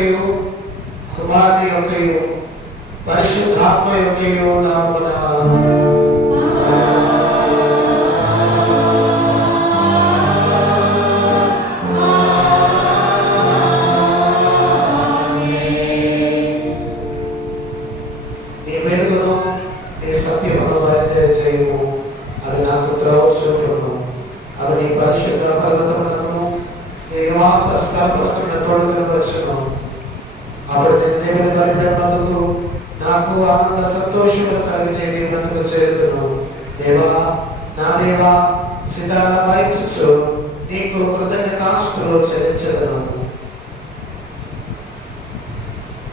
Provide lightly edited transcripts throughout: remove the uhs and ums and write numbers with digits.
యొక్కయు కుమారుని యొక్కయు పరిశుద్ధాత్మ యొక్కయు నామమున నీ వెలుగును నీ సత్యమును బయలుదేరి చేయము. అవి నాకు ద్రోహులను అవి నీ పరిశుద్ధ పర్వతమునకును నీ నివాస స్థలమునకు తోడుకొని వచ్చును. అప్పుడు నేను దేవుని బలిపడినందుకు నాకు ఆనంద సంతోషములు కలిగించే దేవునందుకు చేరుదును. దేవా నా దేవా సితారా వాయించుచు నీకు కృతజ్ఞతాస్తుతులు చెల్లించెదను.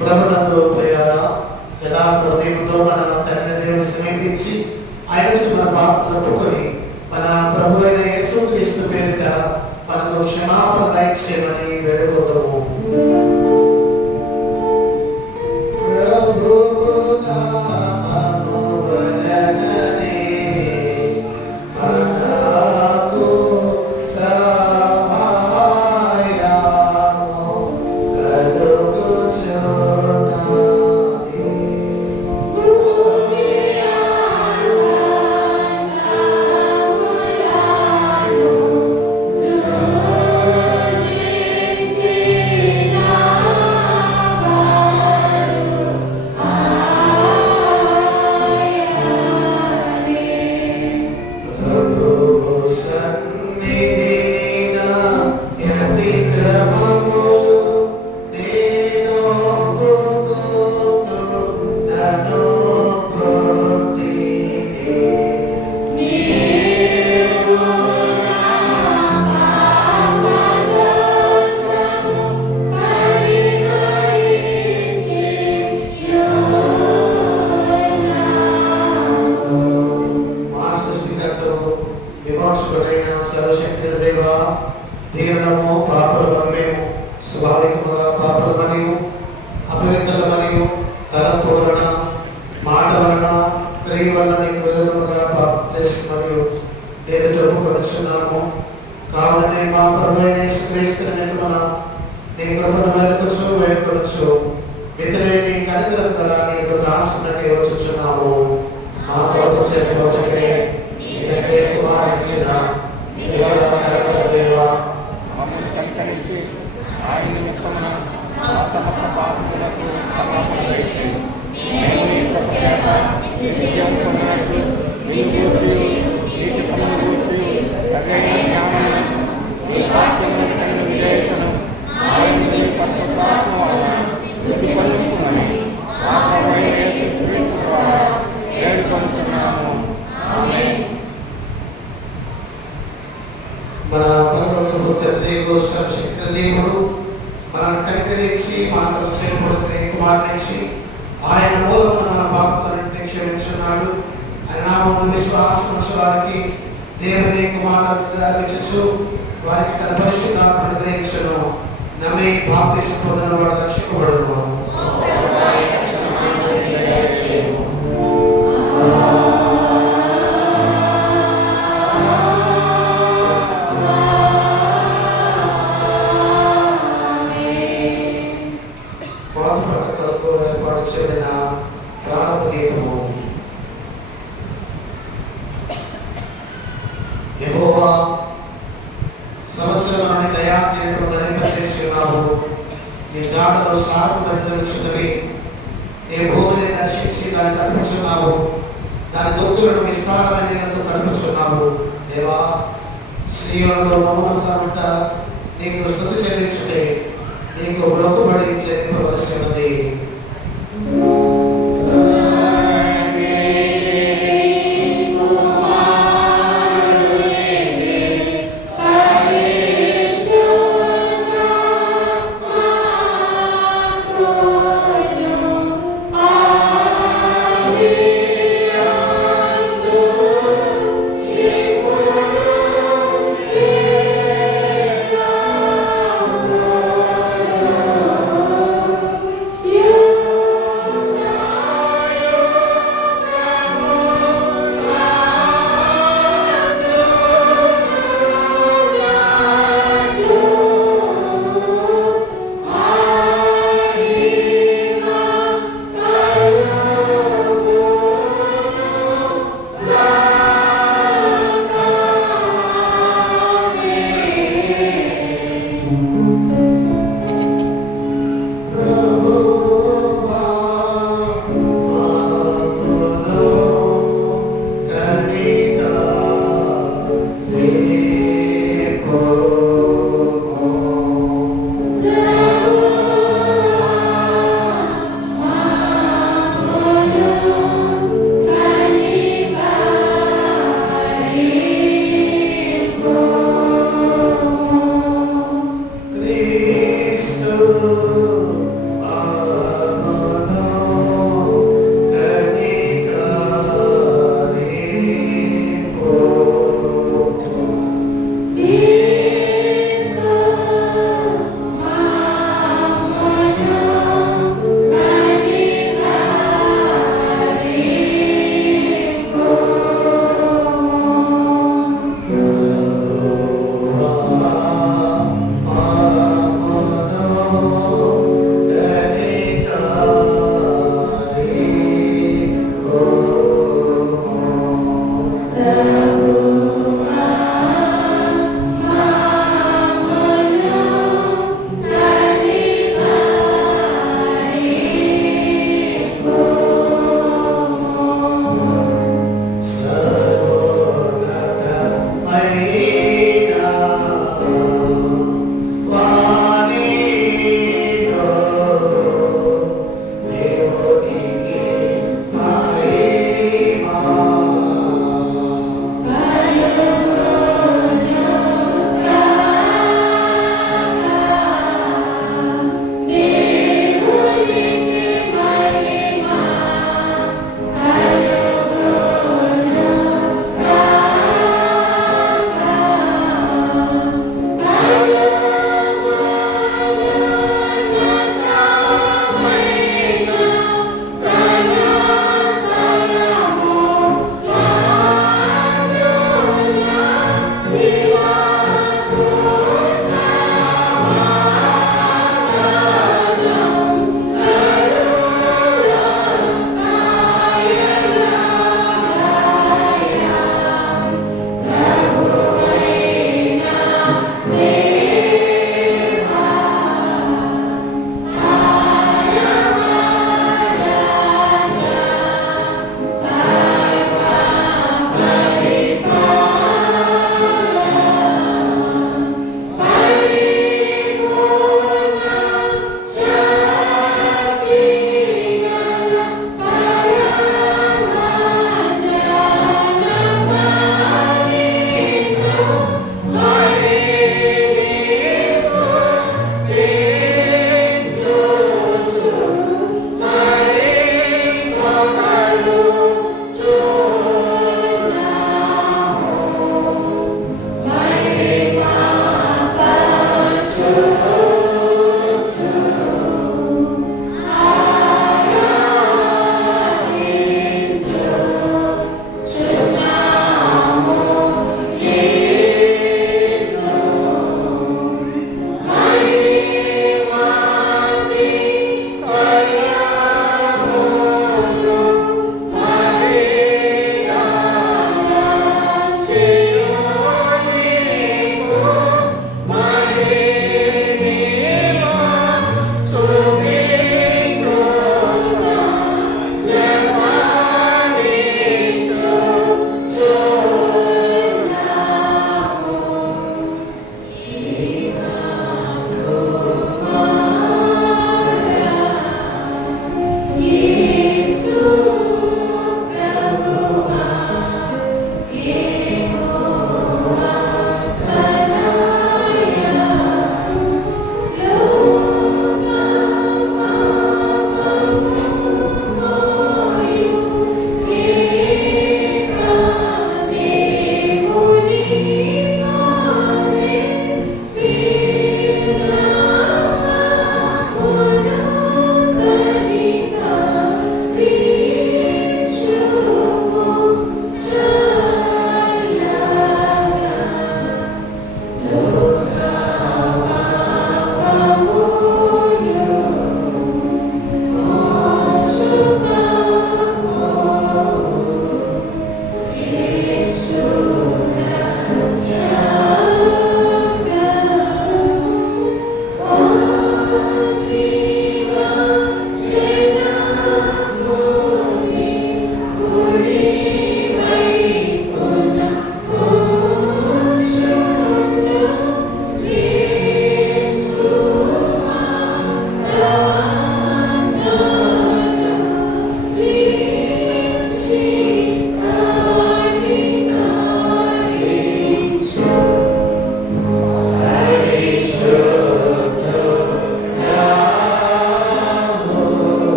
ప్రభునందు ప్రియులారా, యథార్థ హృదయంతో మన తండ్రి దేవుని సమీపించి ఆయన మన పాపములను ఒప్పుకొని మన ప్రభు అయిన యేసుక్రీస్తు పేరిట మనకు క్షమాపణ దయచేయమని వేడుకొందుము. సర్వశక్తుల దేవా, దీనులము పాపలు మగమేము స్వాభావికముగా పాపలు మరియు అపవిత్రుల మరియు తలంపు వలన మాట వలన క్రియ వలన నీకు విరోధముగా పాపం చేసి మరియు లేదంటే ఒప్పుకొనుచున్నాము. కావున నేను మా ప్రభువైన యేసుక్రీస్తుని నిమిత్తమున నీ కృపను వెదకుచు వేడుకొనుచు మితిలేని కనికరం గల నీ యొక్క ఆసనకే వచ్చుచున్నాము. మా కొరకు చెప్పుకోటకే నీకంటే కుమారునిచ్చిన దేవా మమ్మల్ని కనికరించి ఆయన నిమిత్తమున ఆ సమస్త పాపములకు క్షమాపణ దయచేయి. మేము నీ కృప చేత నిత్యం పొందినట్లు నిన్ను గూర్చి నీ చిత్తమును గూర్చి సరైన జ్ఞానము నీ వాక్యములకు తగిన విధేయతను ఆయన నీ పరిశుద్ధాత్మ వలన ప్రతిఫలింపుమని మా ప్రభువైన యేసుక్రీస్తు ద్వారా వేడుకొనుచున్నాము. ఆమేన్. మన పరలోకపు తండ్రి సర్వశక్తుల దేవుడు మనల్ని కనికరించి మనకు చేయబడుతున్న కుమారునిచ్చి ఆయన మూలమున మన పాపములన్నింటినీ క్షమించున్నాడు. ఆయన నా ముందు విశ్వాసం ఉంచు వారికి దేవుని కుమారుడుగా అర్పించు వారికి తన పరిశుద్ధాత్మను గ్రహించును. నమ్మి బాప్తిసం పొందిన వాడు రక్షింపబడును. ఏర్పాటు చేయబడిన ప్రారంభ గీతము. యెహోవా సంవత్సరం నుండి దయా కిరీటము ధరింపచేసి ఉన్నావు. నీ జాడలో సాగు వెదజల్లుచున్నవి. నీ భూమిని దర్శించి దాన్ని తడుపుచున్నావు. దాని దొక్కులను విస్తారమైన నీళ్లతో తడుపుచున్నావు. దేవా, సీయోనులో మౌనముగా ఉంట నీకు స్తుతి చెల్లించుటే నీకు మొక్కుబడి చెల్లింపవలసి ఉన్నది.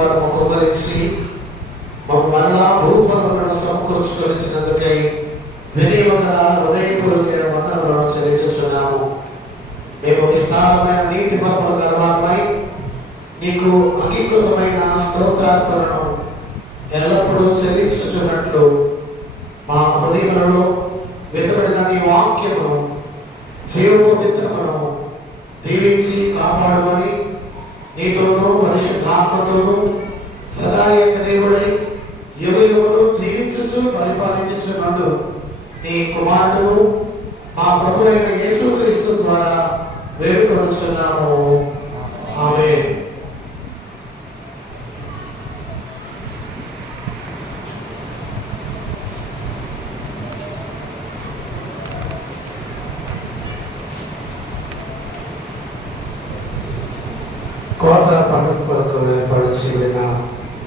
ఆశీర్వాదము కుమ్మరించి మరలా భూఫలములను సమకూర్చుకొనిచ్చినందుకై వినియోగల హృదయపూర్వకమైన వందనములను చెల్లించుచున్నాము. మేము విస్తారమైన నీతి ఫలములు గలవారమై నీకు అంగీకృతమైన స్తోత్రార్పణను ఎల్లప్పుడూ చెల్లించుచున్నట్లు మా హృదయములలో వెతబడిన నీ వాక్యమును జీవపు విత్తనమును దీవించి కాపాడమని నీతోనూ పరిశుద్ధాత్మతోనూ సదా యొక్క దేవుడై యుగయుగములు జీవించుచు పరిపాలించుచున్నాడు నీ కుమారుడు మా ప్రభు అయిన యేసుక్రీస్తు ద్వారా వేడుకొనుచున్నాము. ఆమేన్. కోత పండుగ కొరకు ఏర్పాటు చేయబడిన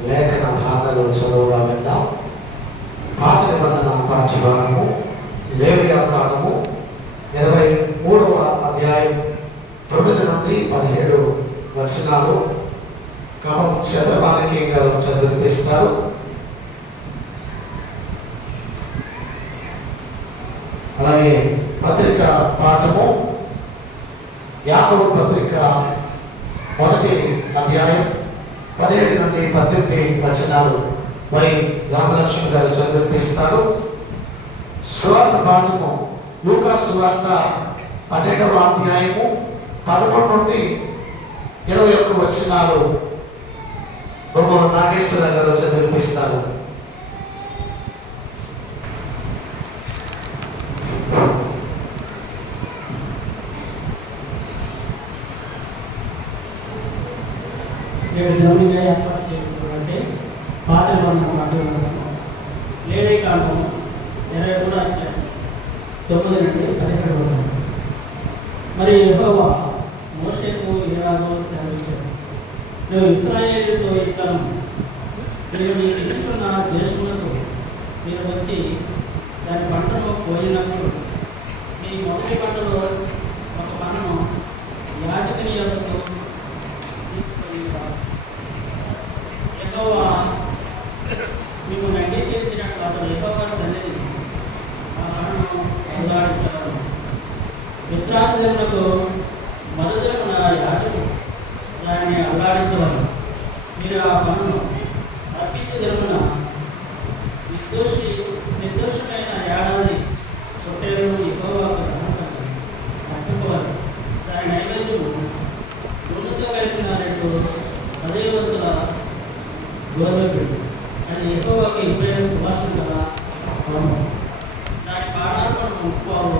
లేఖన భాగాలు చదువుగా విందాం. పాత నిబంధన పాఠ్యభాగము లేవియా కాండము 23వ అధ్యాయం 9 నుండి 17 వచనాలు ఖమ్మం చంద్రమాణికి గారు చదివినిపిస్తారు. అలాగే పత్రిక పాఠము యాకోబు పత్రిక 1వ అధ్యాయం 17 నుండి 18 వచనాలు వై రామలక్ష్మి గారు చదివినిపిస్తారు. సువార్త పాఠము లూకా సువార్త 12వ అధ్యాయము 11 నుండి 21 వచనాలు బొమ్మ నాగేశ్వర గారు చదివినిపిస్తారు. దేవునిగా ఏర్పాటు చేయబడినటువంటి పాత నిబంధన లేవి కాండం 23వ అధ్యాయం 9 నుండి 17 వచనం. మరి యెహోవా మోషేకు ఇలాగ సెలవిచ్చాడు, నువ్వు ఇశ్రాయేలుతో ఇట్లను నేను నీకు ఇస్తున్న దేశములకు మీరు వచ్చి దాని పంటను కోయినప్పుడు మీ మొదటి పంటలో ఒక పన్ను యాజకుని యొద్దకు తీసుకొని యెహోవా మీకు అంగీకరించినట్లు అతను యెహోవా సన్నిధి ఆ పన్నును అల్లాడించాడు. విశ్రాంతి దినములకు మరుదినమున యాజకుడు దాన్ని అల్లాడించవాలి. మీరు ఆ పన్నును అర్పించే దినమున నిర్దోషమైన ఏడాది చొట్టేలను యెహోవాకు అర్పింపవాలి. దాని నైవేద్యము నూనెతో కలిపిన 2 10 గోధుమ పిండి, అది యెహోవాకు ఇవ్వైన సువాసన గల హోమం. దాని పానార్పణ ఉప్పావు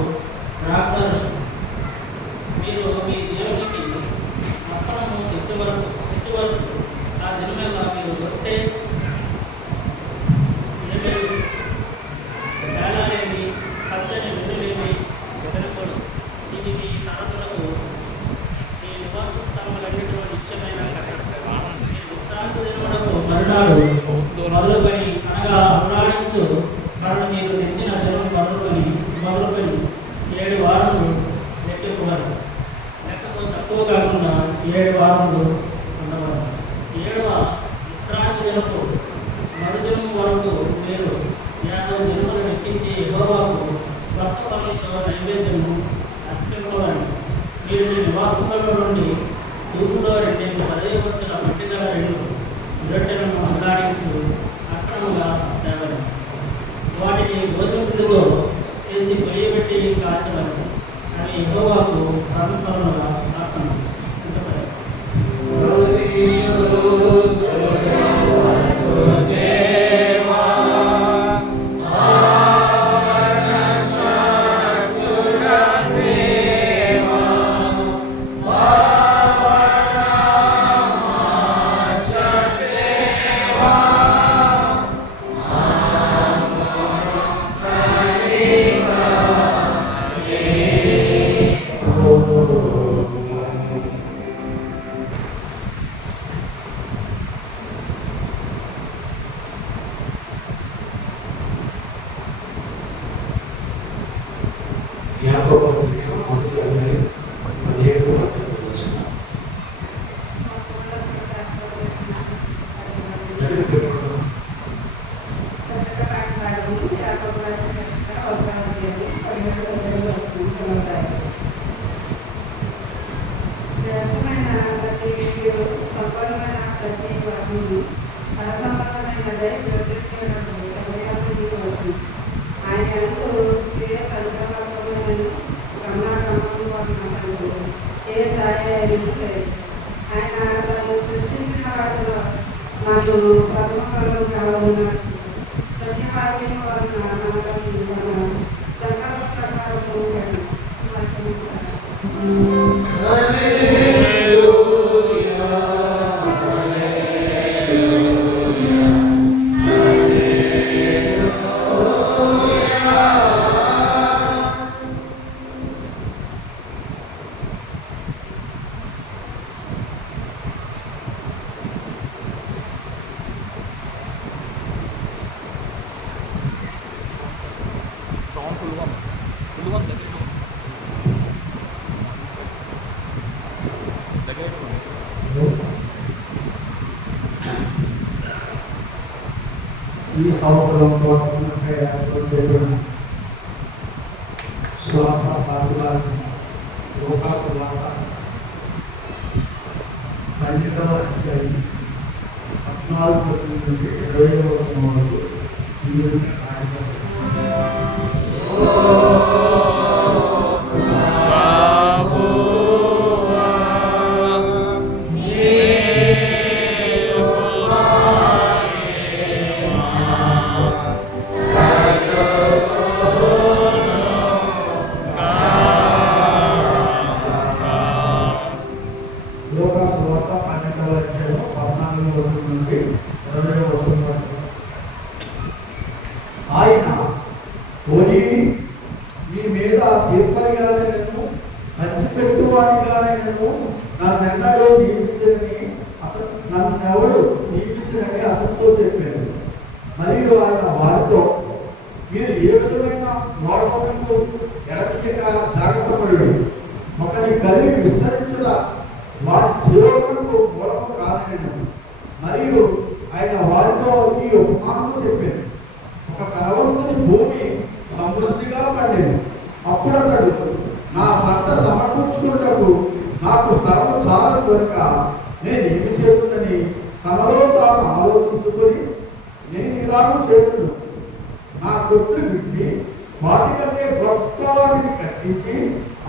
ద్రాక్షారసం. మీరు మీ దేవునికి అప్పనము తెచ్చి వరకు ఆ దినమేలా మీరు రొట్టె వేలాలేమి పచ్చని వెన్నులేమి తినకూడదు. ఇది మీ తరతలకు మీ నివాస స్థలములన్నిటిలో నిత్యమైన కట్టడ. మీరు విశ్రాంతి దినమునకు మరునాడు మొదలుకొని అనగా అల్లాడించు మరణ మీరు తెచ్చిన దినం మొదలుకొని 7 వారములు లెక్కకూడదు. లెక్కతో తక్కువ కాకుండా 7 వారములు ఉండవాలి. 7వ విశ్రాంతి దినపు మరుదినం వరకు మీరు 50 దినములు లెక్కించి యెహోవాకు కొత్త పనులతో నైవేద్యము అర్పింపవాలని. మీరు మీ నివాసముల నుండి తూర్పులో 2 10 మట్టిగల 2 రొట్టెలను అల్లాడించు అక్రమంగా తేవాలి. వాటిని గోధుమ పిండితో చేసి పొయ్యబెట్టి కాల్చవాలి. అవి యెహోవాకు పవిత్రముగా అర్పణ. యాకోబు పత్రిక 1వ అధ్యాయం 17, 18 వచనాలు. రాకుండా అసంబద్ధమైన దైవ వచ్చింది. ఆయన అంటూ ఏ సంచలనాత్మకమైన గమనాగమనం వారు మాట్లాడుతూ ఏ సాయం లేదు. ఆయన తను సృష్టించిన వాటిలో నాకు పద్మకాలం కావాలన్న సత్యవాక్యం వారు సంకల్ప ప్రకారం ఈ సంవత్సరంలో స్వార్థ పాఠాలను లోకాసులాగా 12వ అధ్యాయం 14 నుండి 20వ వచనం వరకు ఆయన పోనీ మీ మీద తీర్పరిగానైనను పంచిపెట్టువానిగానైనను నన్నెన్నడూ నియమించని నన్నెవడు నియమించనని అతనితో చెప్పారు. మరియు ఆయన వారితో మీరు ఏ విధమైన లోపంకు ఎడతీయక జాగ్రత్త పడు. ఒకరి కలిగి విస్తరించుట వారి జీవనకు మూలము కాదనను. మరియు ఆయన వారితో ఈ ఉపమానము చెప్పారు. ఒక ధనవంతుని భూమి సమృద్ధిగా పండేది. అప్పుడు అతడు నా పంట సమకూర్చుకున్నటకు నాకు స్థలం చాలా దొరక నేను ఏమి చేస్తుందని తనలో తాను ఆలోచించుకొని నేను ఇలాగూ చేతును నా కొట్లు విప్పి వాటికంటే గొప్ప వాటిని కట్టించి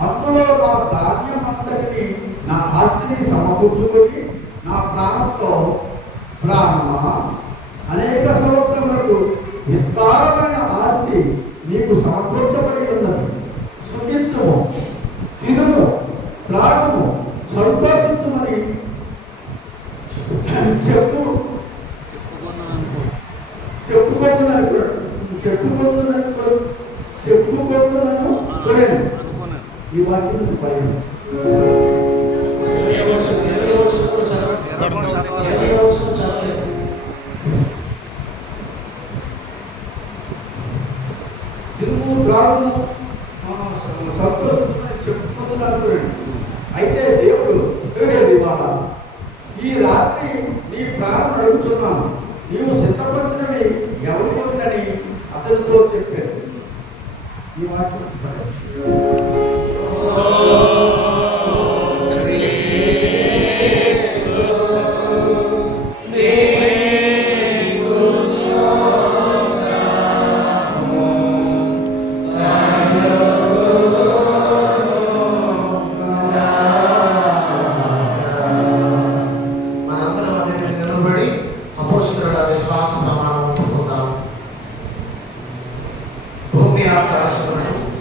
అందులో నా ధాన్యం అంతటిని నా ఆస్తిని సమకూర్చుకొని నా ప్రాణంతో ప్రాణమా అనేక సంవత్సరములకు విస్తారమైన ఆస్తి నీకు సమకూర్చబడి ఉన్నది. సుఖించము, తినుము, త్రాగుము, సంతోషించమని చెప్పుకుంటున్నాను ఈ వాక్యం పైన తిరుగు ప్రాణము సంతోషించమని చెప్పుకుంటున్నాను. అయితే దేవుడు ఇవాళ ఈ రాత్రి నీ ప్రాణం అడుగుతున్నాను, నీవు సిద్ధపరచని ఎవరి పొందని అతనితో చెప్పారు. ఈ వాక్యం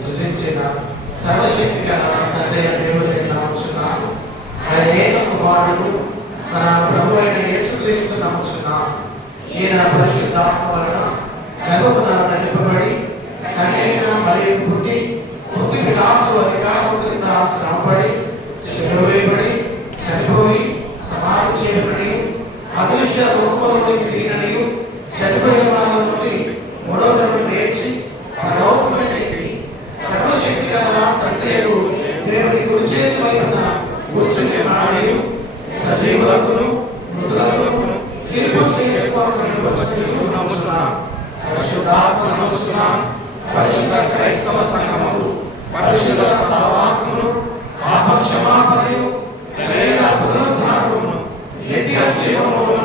సృజించిన సర్వశక్తి గల తండ్రి దేవుని నమ్ముచున్నాను. ఆయన ఏక కుమారుడు మన ప్రభు అయిన యేసుక్రీస్తు నమ్ముచున్నాను. ఈయన పరిశుద్ధాత్మ వలన గర్భమున ధరింపబడి కన్యైన మరియకు పుట్టి పొంది పిలాతు అధికారము క్రింద శ్రమపడి శిలువ వేయబడి చనిపోయి సమాధి చేయబడి అదృశ్య రూపంలోనికి దిగిననియు చనిపోయిన వాళ్ళ నుండి మూడవ దినం లేచి పరలోకమునకు ఎక్కి సర్వశక్తి గల తండ్రి దేవుని కుడి చేతి వైపున కూర్చుని ఉన్నాడు. సజీవులకును మృతులకును తీర్పు పరిశుద్ధాత్మ నమ్ముచున్నాను. పరిశుద్ధ క్రైస్తవ సంఘము పరిశుద్ధ సహవాసమును పాప క్షమాపణయు శరీర పునరుద్ధానమును నిత్య జీవమును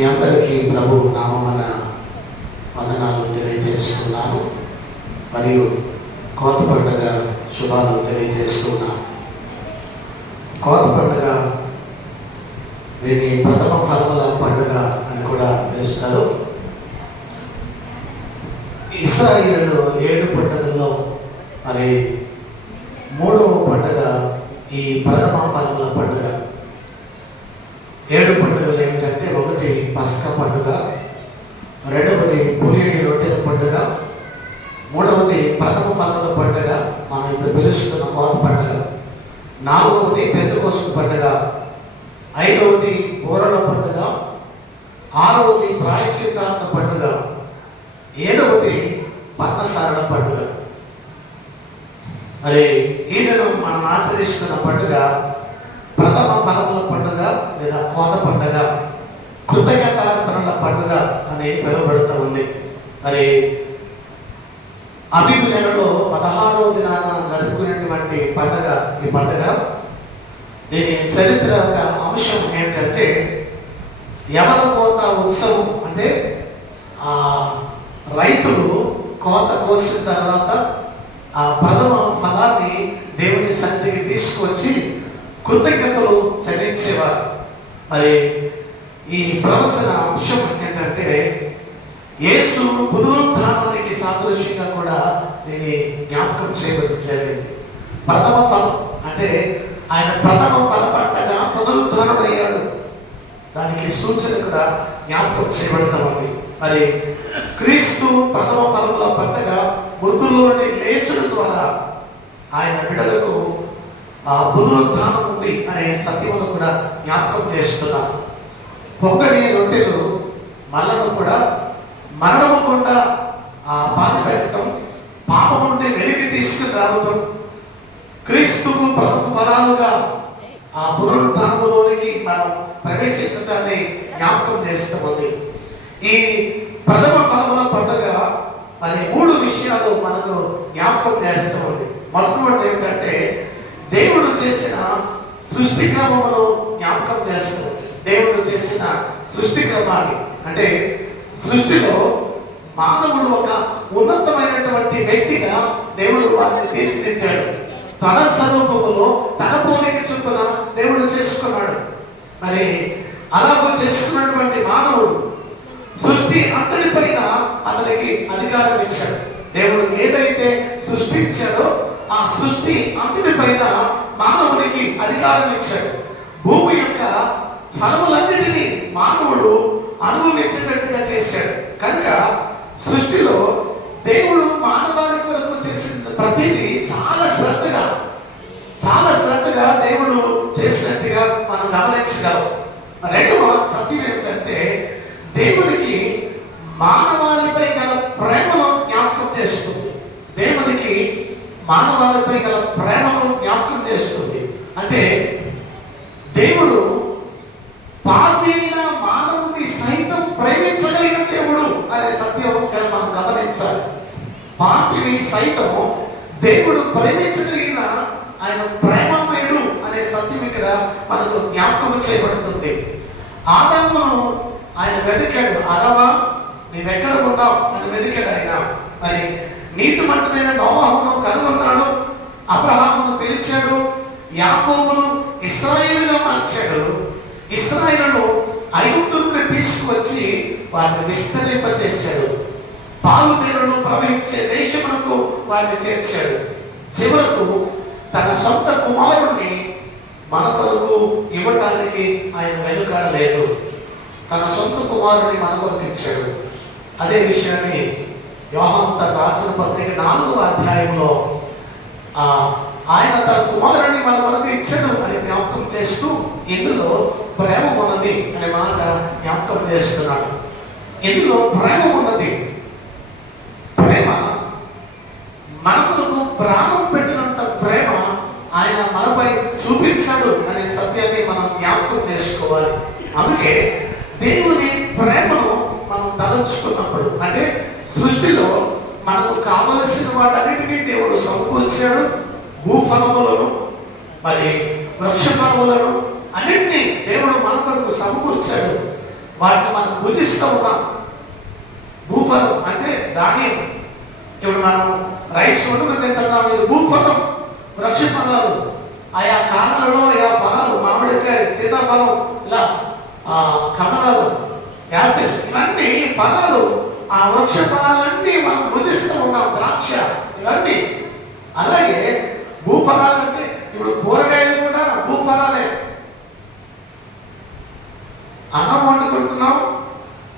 మీ అందరికీ ప్రభు నామమున వందనాలు తెలియజేస్తున్నాను. మరియు కోత పండుగ శుభాలు తెలియజేస్తున్నాను. కోత పండుగ దీన్ని ప్రథమ ఫలముల పండుగ అని కూడా పిలుస్తారు. ఇశ్రాయేలు 7 పండుగల్లో మరి 3వ పండుగ ఈ ప్రథమ ఫలముల పండుగ. 7 పండుగలు ఏమిటంటే, 1 పస్కా పండుగ, 2వది పులియని రొట్టెల పండుగ, 3వది ప్రథమ ఫలముల పండుగ, మనం ఇప్పుడు పిలుస్తున్న కోత పండుగ, 4వది పెంతెకోస్తు పండుగ, 5వది బూరల పండుగ, 6వది ప్రాయశ్చిత్తార్థ పండుగ, 7వది పర్ణశాలల పండుగ. మరి ఈ దినం మనం ఆచరిస్తున్న పండుగ ప్రథమ ఫలముల పండుగ లేదా కోత పండుగ, కృతజ్ఞతార్పణల పండుగ అని పిలువబడుతూ ఉంది. మరి అబీబు నెలలో 16వ దినాన జరుపుకునేటువంటి పండుగ ఈ పండుగ. దీని చరిత్రక అంశం ఏంటంటే, యవన కోత ఉత్సవం. అంటే రైతులు కోత కోసిన తర్వాత ఆ ప్రథమ ఫలాన్ని దేవుని సన్నిధికి తీసుకొచ్చి కృతజ్ఞతలు చెల్లించేవారు. మరి ఈ ప్రవచన అంశం ఏంటంటే, యేసు పునరుద్ధానానికి సాదృశ్యంగా కూడా దీన్ని జ్ఞాపకం చేయడం జరిగింది. ప్రథమ ఫలం అంటే ఆయన ప్రథమ ఫల పంటగా పునరుద్ధానుడయ్యాడు. దానికి సూచన కూడా జ్ఞాపకం చేయబడుతూ ఉంది. మరి క్రీస్తు ప్రథమ ఫలముల పంటగా మృతుల్లో నుండి లేచడం ద్వారా ఆయన బిడ్డలకు ఆ పునరుద్ధానం ఉంది అనే సత్యమును కూడా జ్ఞాపకం చేస్తున్నాను. పొంగని రొట్టెలు మళ్ళను కూడా మరణము కూడా ఆ బాధ పెట్టడం, పాపం నుండి వెలికి తీసుకుని రావటం, క్రీస్తుకు ప్రథమ ఫలాలుగా ఆ పునరుద్ధానంలోనికి మనం ప్రవేశించడాన్ని జ్ఞాపకం చేస్తుంది. ఈ ప్రథమ ఫలముల పండుగ మరి 3 విషయాలు మనకు జ్ఞాపకం చేస్తుంది. మొట్టమొదటి ఏంటంటే, దేవుడు చేసిన సృష్టి క్రమమును జ్ఞాపకం చేస్తుంది. దేవుడు చేసిన సృష్టి క్రమాన్ని, అంటే సృష్టిలో మానవుడు ఒక ఉన్నతమైనటువంటి వ్యక్తిగా దేవుడు వారిని తీర్చిదిద్దాడు. తన స్వరూపములో తన పోలిక చొప్పున దేవుడు చేసుకున్నాడు. మరి అలాగూ చేసుకున్నటువంటి మానవుడు సృష్టి అంతటి పైన అతనికి అధికారం ఇచ్చాడు. దేవుడు ఏదైతే సృష్టించాడో ఆ సృష్టి అంతటి పైన మానవునికి అధికారం ఇచ్చాడు. భూమి యొక్క ఫలములన్నిటినీ మానవుడు అనుభవించేటట్టుగా చేశాడు. కనుక సృష్టిలో దేవుడు మానవాళి కొరకు చేసిన ప్రతిదీ చాలా శ్రద్ధగా దేవుడు చేసినట్టుగా మనం గమనించగలం. రెండవ సత్యం ఏమిటంటే, దేవునికి మానవాళిపై గల ప్రేమను జ్ఞాపకం చేస్తుంది. దేవునికి మానవాళిపై గల ప్రేమను జ్ఞాపకం చేస్తుంది. అంటే దేవుడు పాపిన మానవుని సైతం ప్రేమించగలిగిన దేవుడు అనే సత్యం ఇక్కడ మనం గమనించాలి. పాపిని సైతం దేవుడు ప్రేమించగలిగిన ఆయన ప్రేమమయుడు అనే సత్యం ఇక్కడ మనకు జ్ఞాపకం చేయబడుతుంది. ఆదామును ఆయన వెతికాడు. ఆదామా, నీవెక్కడ ఉన్నావు అని వెతికాడు ఆయన. మరి నీతిమంతుడైన నోవహును కనుగొన్నాడు. అబ్రహామును పిలిచాడు. యాకోబును ఇశ్రాయేలుగా మార్చాడు. ఇశ్రాయేలును ఐగుప్తు నుండి తీసుకువచ్చి వారిని విస్తరింపచేశాడు. పాలు తేనెలు ప్రవహించే దేశమునకు వారిని చేర్చాడు. చివరకు తన సొంత కుమారుణ్ణి మన కొరకు ఇవ్వటానికి ఆయన వెనుకాడలేదు. తన సొంత కుమారుని మన కొరకు ఇచ్చాడు. అదే విషయాన్ని యోహాను తన రాసిన పత్రిక 4వ అధ్యాయంలో ఆయన తన కుమారుని మన కొరకు ఇచ్చాడు అని జ్ఞాపకం చేస్తూ, ఇందులో ప్రేమ ఉన్నది అనే మాట జ్ఞాపకం చేస్తున్నాడు. ఇందులో ప్రేమ ఉన్నది. ప్రేమ మన కొరకు ప్రాణం పెట్టినంత ప్రేమ ఆయన మనపై చూపించాడు అనే సత్యాన్ని మనం జ్ఞాపకం చేసుకోవాలి. అందుకే దేవుని ప్రేమను మనం తలంచుకున్నప్పుడు, అంటే సృష్టిలో మనకు కావలసిన వాటన్నిటినీ దేవుడు సమకూర్చాడు. భూఫలములను, మరి వృక్ష ఫలములను అన్నింటినీ దేవుడు మన కొరకు సమకూర్చాడు. వాటిని మనం భుజిస్తూ ఉన్నాం. భూఫలం అంటే ధాన్యం. ఇప్పుడు మనం రైస్ వండుకుని తింటున్నాం, ఇది భూఫలం, వృక్ష ఫలాలు. ఆయా కాలాలలో ఆయా ఫలాలు, మామిడికాయ, సీతాఫలం, ఇలా కమలాలు, యాపిల్, ఇవన్నీ ఫలాలు. ఆ వృక్ష ఫలాలన్నీ మనం భుజిస్తూ ఉన్నాం, ద్రాక్ష, ఇవన్నీ. అలాగే భూఫలాలు అంటే ఇప్పుడు కూరగాయలు కూడా భూఫలాలే. అన్నం వండుకుంటున్నాం,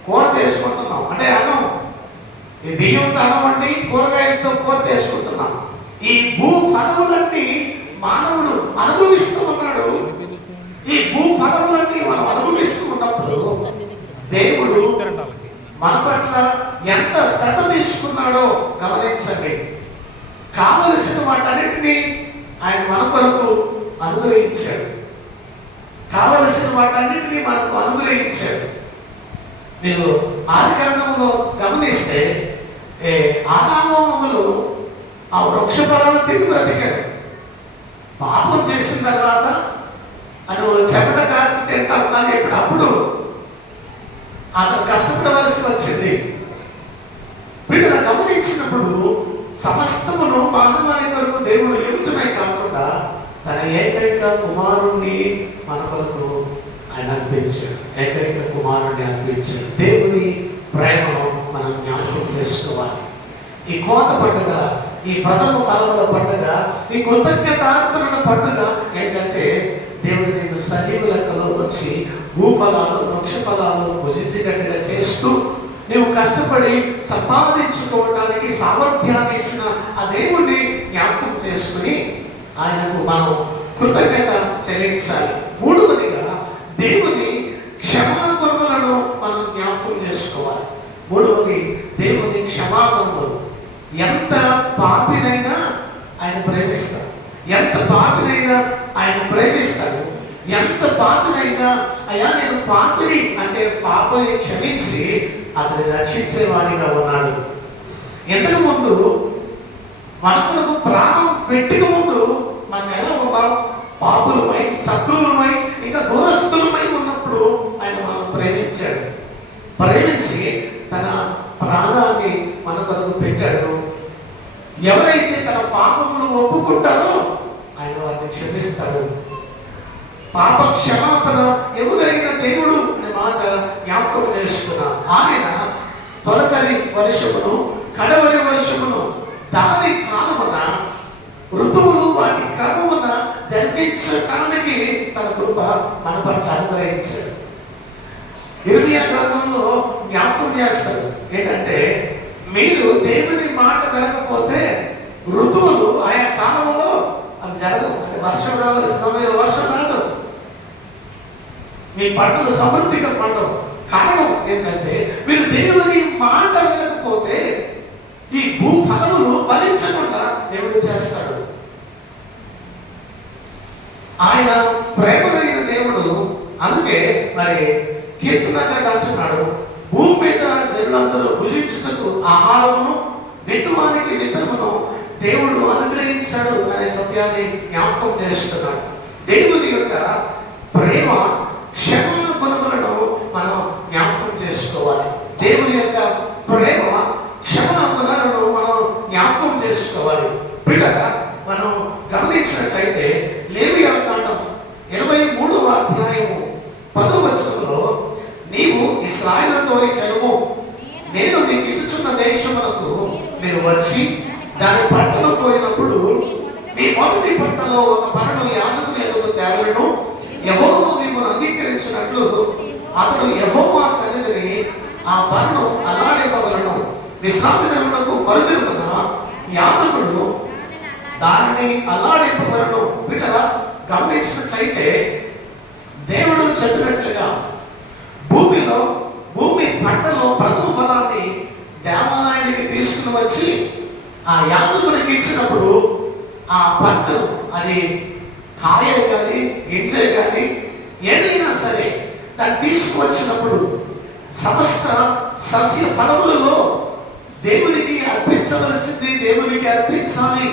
కూర చేసుకుంటున్నాం, అంటే అన్నం ఈ బియ్యంతో అన్నం వండి కూరగాయలతో కూర చేసుకుంటున్నాం. ఈ భూ ఫలములన్నీ మానవుడు అనుభవిస్తూ ఉన్నాడు. ఈ భూ ఫలములన్నీ మనం అనుభవిస్తూ ఉన్నప్పుడు దేవుడు మన పట్ల ఎంత శ్రద్ధ తీసుకున్నాడో గమనించండి. కావలసిన వాటన్నిటినీ ఆయన మన కొరకు అనుగ్రహించాడు. కావలసిన వాటన్నిటినీ మనకు అనుగ్రహించాడు. మీరు ఆదికాండంలో గమనిస్తే ఆదాములు ఆ వృక్ష ఫలాలు తిరిగి బ్రతికారు. పాపం చేసిన తర్వాత అది చెమట కార్చి తింటాం అని చెప్పి అప్పుడు అతను కష్టపడవలసి వచ్చింది. వీటిని గమనించినప్పుడు సమస్తమును మానవాళి కొరకు దేవుడు ఎదుగుతున్నాయి కాకుండా తన ఏకైక కుమారుణ్ణి మన కొరకు ఆయన అర్పించాడు. ఏకైక కుమారుణ్ణి అర్పించాడు. దేవుని ప్రేమను మనం జ్ఞాపకం చేసుకోవాలి. ఈ కోత పండుగ, ఈ ప్రథమ ఫలముల పండుగ, ఈ కృతజ్ఞతార్పణల పండుగ ఏంటంటే దేవుడు నిన్ను సజీవ లెక్కలో వచ్చి భూఫలాలు, వృక్ష ఫలాలు భుజించేటట్టుగా చేస్తూ నీవు కష్టపడి సంపాదించుకోవడానికి సామర్థ్యాన్ని ఇచ్చిన ఆ దేవుణ్ణి జ్ఞాపకం చేసుకుని ఆయనకు మనం కృతజ్ఞత చెల్లించాలి. మూడవదిగా దేవుని క్షమాగుణములను మనం జ్ఞాపకం చేసుకోవాలి. మూడవది దేవుని క్షమాగుణములు. ఎంత పాపినైనా ఆయన ప్రేమిస్తాడు. ఎంత పాపినైనా ఆయన ప్రేమిస్తాడు. ఎంత పాపినైనా అయ్యా నేను పాపిని అంటే పాపని క్షమించి అతని రక్షించేవాడిగా ఉన్నాడు. ఎంతకు ముందు మనకు ప్రాణం పెట్టక ముందు మనం ఎలా ఉన్నాం? పాపులమై, శత్రువులమై, ఇంకా దూరస్తులమై ఉన్నప్పుడు ఆయన మనం ప్రేమించాడు. ప్రేమించి తన ప్రాణాన్ని మన కొరకు పెట్టాడు. ఎవరైతే తన పాపములు ఒప్పుకుంటారో ఆయన వారిని క్షమిస్తాడు. పాప క్షమాపణ ఇవ్వగలిగిన దేవుడు అనే మాట జ్ఞాపకం చేస్తున్నా. ఆయన తొలకరి వర్షమును, కడవరి వర్షమును దాని కాలమున ఋతువులు వాటి క్రమమున జరిపించడానికి తన కృప మన పట్ల అనుగ్రహించాడు. ఇర్మియా గ్రంథంలో జ్ఞాపకం చేస్తారు ఏంటంటే మీరు దేవుని మాట వినకపోతే ఋతువులు ఆయా కాలంలో అవి జరగవు. అంటే వర్షం రావాల్సిన సమయంలో వర్షం రాదు, మీ పంటలు సమృద్ధిగా పండవు. కారణం ఏంటంటే మీరు దేవుని మాట వినకపోతే ఈ భూ ఫలములు ఫలించకుండా దేవుడు చేస్తాడు. ఆయన ప్రేమ కలిగిన దేవుడు. అందుకే మరి కీర్తనగా అంటున్నాడు, భూమి మీద జనులందరూ భుజించుటకు ఆహారమును, విత్తువానికి విత్తనమును దేవుడు అనుగ్రహించాడు అనే సత్యాన్ని జ్ఞాపకం చేస్తున్నాడు. దేవుని యొక్క ప్రేమ క్షమా గుణములను మనం జ్ఞాపకం చేసుకోవాలి. దేవుని యొక్క ప్రేమ క్షమా గుణాలను మనం జ్ఞాపకం చేసుకోవాలి. పిల్లగా మనం గమనించినట్లయితే లేవియా కాండం 23వ అధ్యాయము 10వ వచనంలో నీవు ఇశ్రాయేలుతో కలుము, నేను మీకు ఇచ్చుచున్న దేశమునకు మీరు వచ్చి దాని పంటలు పోయినప్పుడు మీ మొదటి పంటలో ఒక పనును యాజకుని ఎదుగు తేవలను, యెహోవా మిమ్మల్ని అంగీకరించినట్లు అతడు యెహోవా సన్నిధిని ఆ పనును అల్లాడింపవలను. విశ్రాంతి దినమునకు మరుదినమున యాజకుడు దానిని అల్లాడింపవలను. వీటలా గమనించినట్లయితే దేవుడు చెప్పినట్లుగా భూమి పంటలో ప్రథమ ఫలాన్ని దేవాలయానికి తీసుకుని వచ్చి ఆ యాజకుడికి ఇచ్చినప్పుడు ఆ పంటలు, అది కాయ కానీ గింజ కానీ ఏదైనా సరే దాన్ని తీసుకువచ్చినప్పుడు సమస్త సస్య ఫలములలో దేవునికి అర్పించవలసింది దేవునికి అర్పించాలి.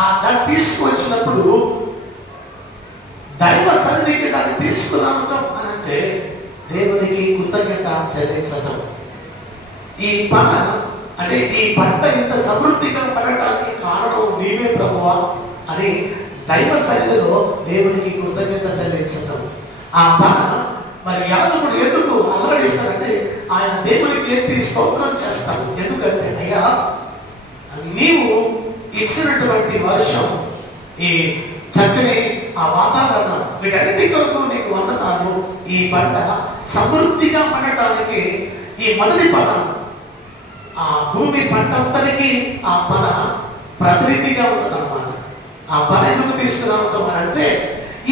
ఆ దాన్ని తీసుకువచ్చినప్పుడు దైవ సన్నిధికి దాన్ని తీసుకురావటం అని అంటే దేవునికి కృతజ్ఞత చెల్లించటం. ఈ పన అంటే ఈ పంట ఇంత సమృద్ధిగా పడటానికి కారణం నీవే ప్రభువా అని దైవ సన్నిధిలో దేవునికి కృతజ్ఞత చెల్లించటం. ఆ పన మరి యాజకుడు ఎందుకు అలవడిస్తాడంటే ఆయన దేవునికి ఎత్తి స్తోత్రం చేస్తాడు. ఎందుకంటే అయ్యా నీవు ఇచ్చినటువంటి వర్షం, ఈ చక్కని ఆ వాతావరణం, వీటన్నిటి కొరకు నీకు వందనాలు. ఈ పంట సమృద్ధిగా పండటానికి ఈ మొదటి పన ఆ భూమి పంట అంతటికి ఆ పన ప్రతినిధిగా ఉంటుంది అన్నమాట. ఆ పన ఎందుకు తీసుకురావటం అంటే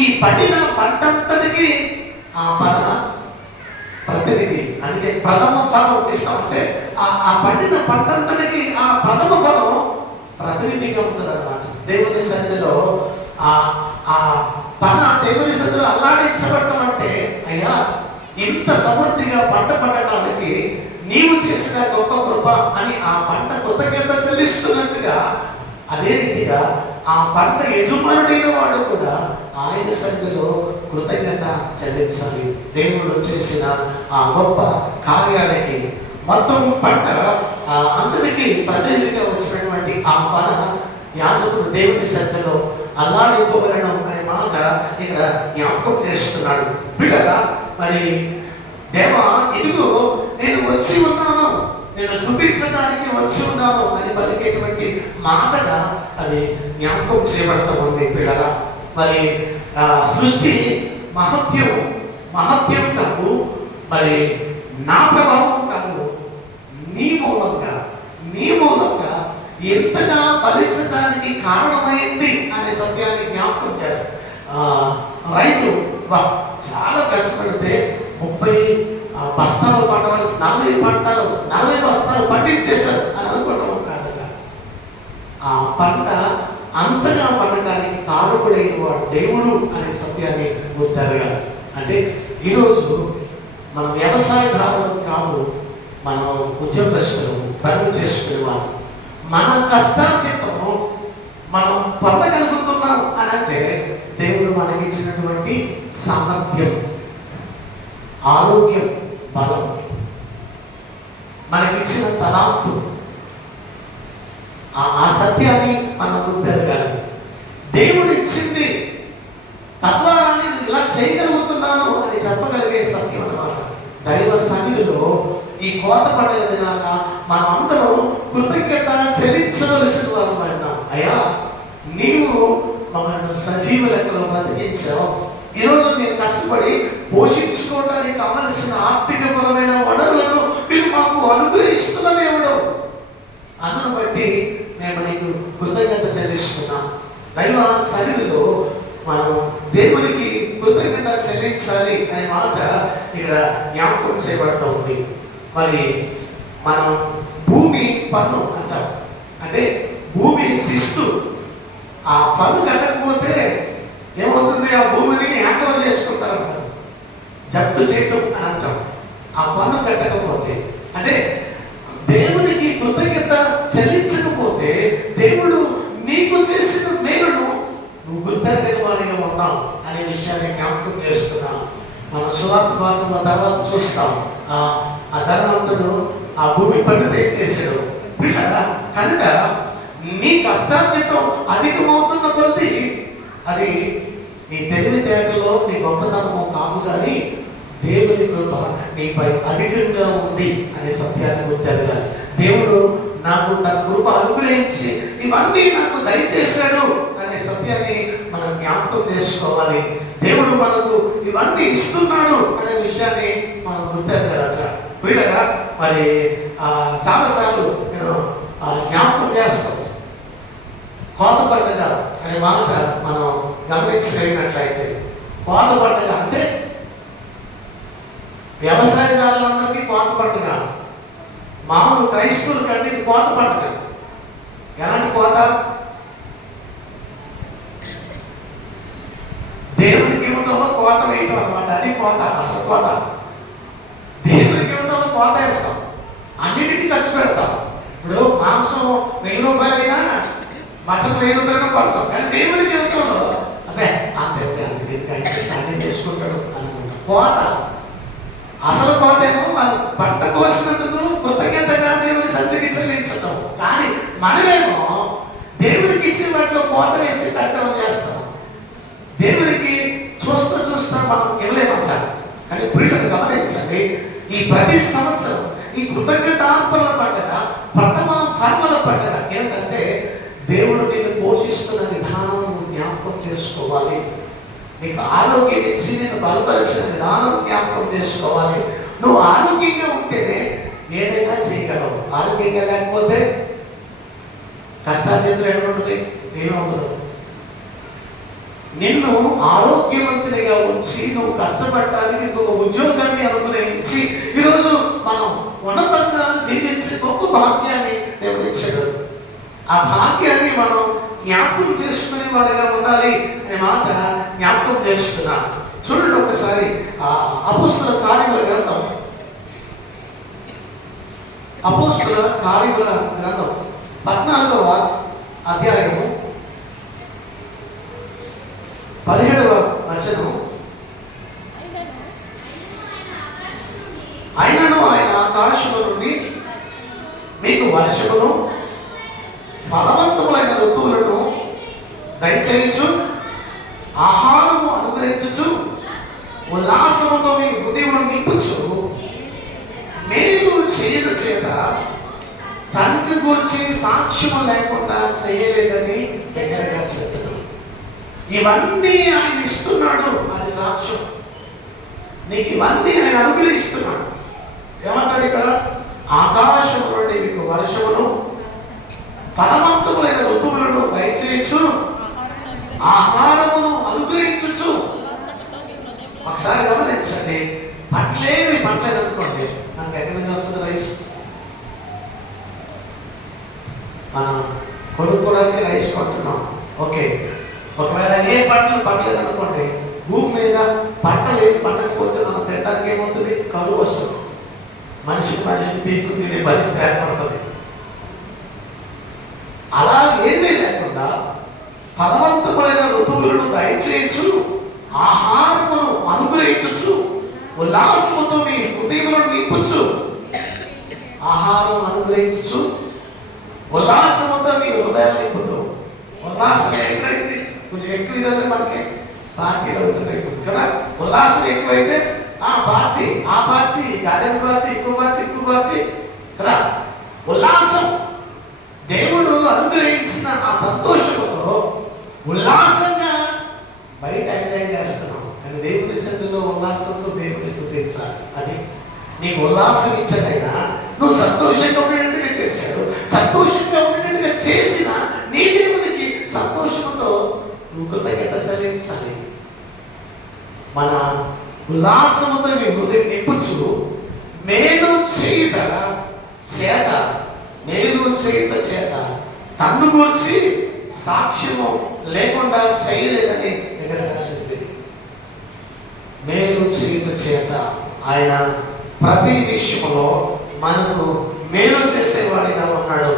ఈ పండిన పంట అంతటికి ఆ పన ప్రతినిధి. అందుకే ప్రథమ ఫలం ఇస్తామంటే ఆ పండిన పంట అంతటికి ఆ ప్రథమ ఫలం ప్రతినిధిగా ఉంటుంది అన్నమాట. దేవుని సన్నిధిలో ఆ పన దేవుని సన్నిధిలో అల్లాడించబడటం అంటే అయ్యా ఇంత సమృద్ధిగా పంట పండటానికి నీవు చేసిన గొప్ప కృప అని ఆ పంట కృతజ్ఞత చెల్లిస్తున్నట్టుగా, అదే రీతిగా ఆ పంట యజమానుడైన వాడు కూడా ఆయన సన్నిధిలో కృతజ్ఞత చెల్లించాలి. దేవుడు చేసిన ఆ గొప్ప కార్యాలకి మొత్తం పంట అంతటికి ప్రతినిధిగా వచ్చినటువంటి ఆ పన యాజకుడు దేవుని సన్నిధిలో అల్లాడిపోగలను అనే మాట ఇక్కడ జ్ఞాపకం చేస్తున్నాడు. బిడ్డగా మరి దేవా ఇదిగో నేను వచ్చి ఉన్నాను, నేను స్తుతించడానికి వచ్చి ఉన్నాను అని పలికేటువంటి మాటగా అది జ్ఞాపకం చేయబడతా ఉంది. బిడ్డగా మరి సృష్టి మహత్యం కాదు, మరి నా ప్రభావం కాదు, నీ మూలంగా ఎంతగా ఫలించడానికి కారణమైంది అనే సత్యాన్ని జ్ఞాపకం చేస్తాను. రైతు చాలా కష్టపడితే 30 బస్తాలు పండవలసి 40 బస్తాలు పండించేశారు అని అనుకోవటం కాదట. ఆ పంట అంతగా పండటానికి కారకుడైన వాడు దేవుడు అనే సత్యాన్ని గుర్తెరగాలి. అంటే ఈరోజు మనం వ్యవసాయదారులం కాదు, మనం ఉద్యోగస్తులు, పని చేసుకునేవాళ్ళు. మన కష్టార్జితం మనం పొందగలుగుతున్నాం అని అంటే దేవుడు మనకి ఇచ్చినటువంటి సామర్థ్యం, ఆరోగ్యం, బలం, మనకిచ్చిన తలాంతు, ఆ సత్యాన్ని మనం గుర్తెరగాలి. దేవుడు ఇచ్చింది తద్వారా నేను ఇలా చేయగలుగుతున్నాను అని చెప్పగలిగే సత్యం అన్నమాట. దైవ సన్నిధిలో ఈ కోత పండుగ దినాన మనం అందరం కృతజ్ఞత చెల్లించవలసిన వారమైనా. అయ్యా నీవు మమ్మల్ని సజీవ లెక్కలో బ్రతికించావు. ఈరోజు నేను కష్టపడి పోషించుకోవడానికి కావలసిన ఆర్థికపరమైన వనరులను మీరు మాకు అనుగ్రహిస్తున్న దేవుడు. అందును బట్టి మేము నీకు కృతజ్ఞత చెల్లిస్తున్నాం. దైవ సన్నిధిలో మనం దేవునికి కృతజ్ఞత చెల్లించాలి అనే మాట ఇక్కడ జ్ఞాపకం చేయబడుతూ ఉంది. మరి మనం భూమి పన్ను అంటాం, అంటే భూమి శిస్తు. ఆ పన్ను కట్టకపోతే ఏమవుతుంది? ఆ భూమిని హ్యాండ్ చేసుకుంటారంటారు, జప్తు చేయటం అని అంటాం. ఆ పన్ను కట్టకపోతే అంటే దేవునికి కృతజ్ఞత చెల్లించకపోతే దేవుడు నీకు చేసిన మేలును నువ్వు గుర్తెరగని వారిగా ఉన్నావు అనే విషయాన్ని జ్ఞాపకం చేస్తున్నాం. మనం సువార్త పాఠంలో తర్వాత చూస్తాం. ఆ ధనవంతుడు ఆ భూమి పండుగ ఏం చేశాడు? పిల్లగా కనుక నీ కష్టార్జితం అధికమవుతున్న కొద్దీ అది నీ తెలివితేటలో నీ గొప్పతనము కాదు, కానీ దేవుని కృప నీపై అధికంగా ఉంది అనే సత్యాన్ని గుర్తెరగాలి. దేవుడు నాకు తన కృప అనుగ్రహించి ఇవన్నీ నాకు దయచేశాడు అనే సత్యాన్ని మనం జ్ఞాపకం చేసుకోవాలి. దేవుడు మనకు ఇవన్నీ ఇస్తున్నాడు అనే విషయాన్ని మనం గుర్తెరగలట. వీళ్ళగా మరి చాలాసార్లు నేను జ్ఞాపకం చేస్తాం. కోత పండుగ అనే మాట మనం గమనించగలిగినట్లయితే, కోత పండుగ అంటే వ్యవసాయదారులందరికీ కోత పండుగ. మామూలు క్రైస్తవులు కంటే ఇది కోత పండుగ. ఎలాంటి కోత? దేవునికి ఇవ్వటంలో కోత వేయటం అనమాట. అది కోత, అసలు కోత. దేవునికి ఇవ్వటంలో కోత వేస్తాం, అన్నిటికీ ఖర్చు పెడతాం. ఇప్పుడు మాంసం 1000 రూపాయలైనా మటన్ 1000 రూపాయలైనా కొడతాం, కానీ దేవునికి ఇవ్వటంలో అదే అంతే, అన్ని తీసుకుంటాడు అనుకుంటా. కోత అసలు కోతేమో వాళ్ళు పంట కోసినందుకు కృతజ్ఞతగా దేవుని సన్నిధికి చెల్లించటం. కానీ మనమేమో దేవునికి ఇచ్చిన వాటిలో కోత వేసి తగ్గడం చేస్తాం. దేవునికి చూస్తా మనం ఇవ్వలేమంటారు. కానీ పిల్లలు గమనించండి, ఈ ప్రతి సంవత్సరం ఈ కృతజ్ఞతార్పణల పండుగ, ప్రథమ ఫలముల పండుగ ఏంటంటే దేవుడు నిన్ను పోషిస్తున్న విధానం జ్ఞాపకం చేసుకోవాలి. నీకు ఆరోగ్యం ఇచ్చి నేను బలపరిచిన విధానం జ్ఞాపకం చేసుకోవాలి. నువ్వు ఆరోగ్యంగా ఉంటేనే ఏదైనా చేయగలవు. ఆరోగ్యంగా లేకపోతే కష్టార్జితులు ఎక్కడుంటుంది? నేను ఉండదు. నిన్ను ఆరోగ్యవంతునిగా ఉంచి నువ్వు కష్టపడటానికి ఇంకొక ఉద్యోగాన్ని అనుగ్రహించి ఈరోజు మనం ఉన్నతంగా జీవించే గొప్ప భాగ్యాన్ని దేవుడు ఇచ్చాడు. ఆ భాగ్యాన్ని మనం జ్ఞాపకం చేసుకునే వారిగా ఉండాలి అనే మాట జ్ఞాపకం చేస్తున్నా. చూడండి ఒకసారి అపోస్తలుల కార్యముల గ్రంథం, అపోస్తలుల కార్యముల గ్రంథం 14వ అధ్యాయము 17వ వచనం. అయినను ఆయన ఆకాశము నుండి మీకు వర్షమును ఫలవంతములైన ఋతువులను దయచేయచ్చు, ఆహారము అనుగ్రహించచ్చు, ఉల్లాసముతో మీ హృదయమును నింపుచు, మేలు చేయడం చేత తండ్రి గురించి సాక్ష్యము లేకుండా చేయలేదని దగ్గరగా చెప్పాడు. ఇవన్నీ ఆయన ఇస్తున్నాడు, అది సాక్ష్యం. నీకు ఇవన్నీ ఆయన అనుగ్రహిస్తున్నాడు. ఏమంటాడు ఇక్కడ? ఆకాశము నుండి మీకు వర్షమును ఫలవంతములైన ఋతువులను దయచేయచ్చు, ఆహారమును అనుగ్రహించచ్చు. ఒకసారి గమనించండి, పంటలేవి పంటలేదు అనుకోండి, మనకి ఎక్కడి నుంచి వస్తుంది రైస్? మనం కొనుక్కోవడానికి రైస్ కొంటున్నాం. ఓకే, ఒకవేళ ఏ పంటలు పండలేదు అనుకోండి, భూమి మీద పంటలు ఏమి పండకపోతే మనం తినడానికి ఏమవుతుంది? కరువు వస్తుంది. మనిషికి పీకు తినే పరిస్థితి ఏర్పడుతుంది. అలా ఏమీ లేకుండా ఫలవంతమైన ఋతువులను దయచేయచ్చు, ఆహారమును అనుగ్రహించచ్చు, ఉల్లాసముతో మీ హృదయములను నింపచ్చు. ఆహారం అనుగ్రహించచ్చు, ఉల్లాసముతో మీ హృదయాలు నింపుతూ. ఉల్లాసం ఎక్కడైంది? కొంచెం ఎక్కువ ఇదంటే మనకి పార్టీలు అవుతున్నాయి కదా. ఉల్లాసం ఎక్కువైతే పార్టీ, ఆ పార్టీ, గార్డెన్ పార్టీ, ఎక్కువ పార్టీ కదా. ఉల్లాసం దేవుడు అనుగ్రహించిన ఆ సంతోషంతో ఉల్లాసంగా బయట ఎంజాయ్ చేస్తున్నాం. కానీ దేవుని సన్నిధిలో ఉల్లాసంతో దేవుని స్తుతించాలి. అది నీకు ఉల్లాసం ఇచ్చదైనా నువ్వు సంతోషంగా ఉండేట్టుగా చేశాడు. సంతోషంగా ఉండేట్టుగా చేసిన నీ దేవునికి సంతోషంతో నువ్వు కృతజ్ఞత చెల్లించాలి. మన ఉల్లాసముతో నీ హృదయం నింపుచు, మేలు చేయుట చేత తన్ను గురించి సాక్ష్యము లేకుండా చేయలేదని దగ్గరగా చెప్పింది. మేలు చేయుట చేత ఆయన ప్రతి విషయంలో మనకు మేలు చేసేవాడిగా ఉన్నాడు.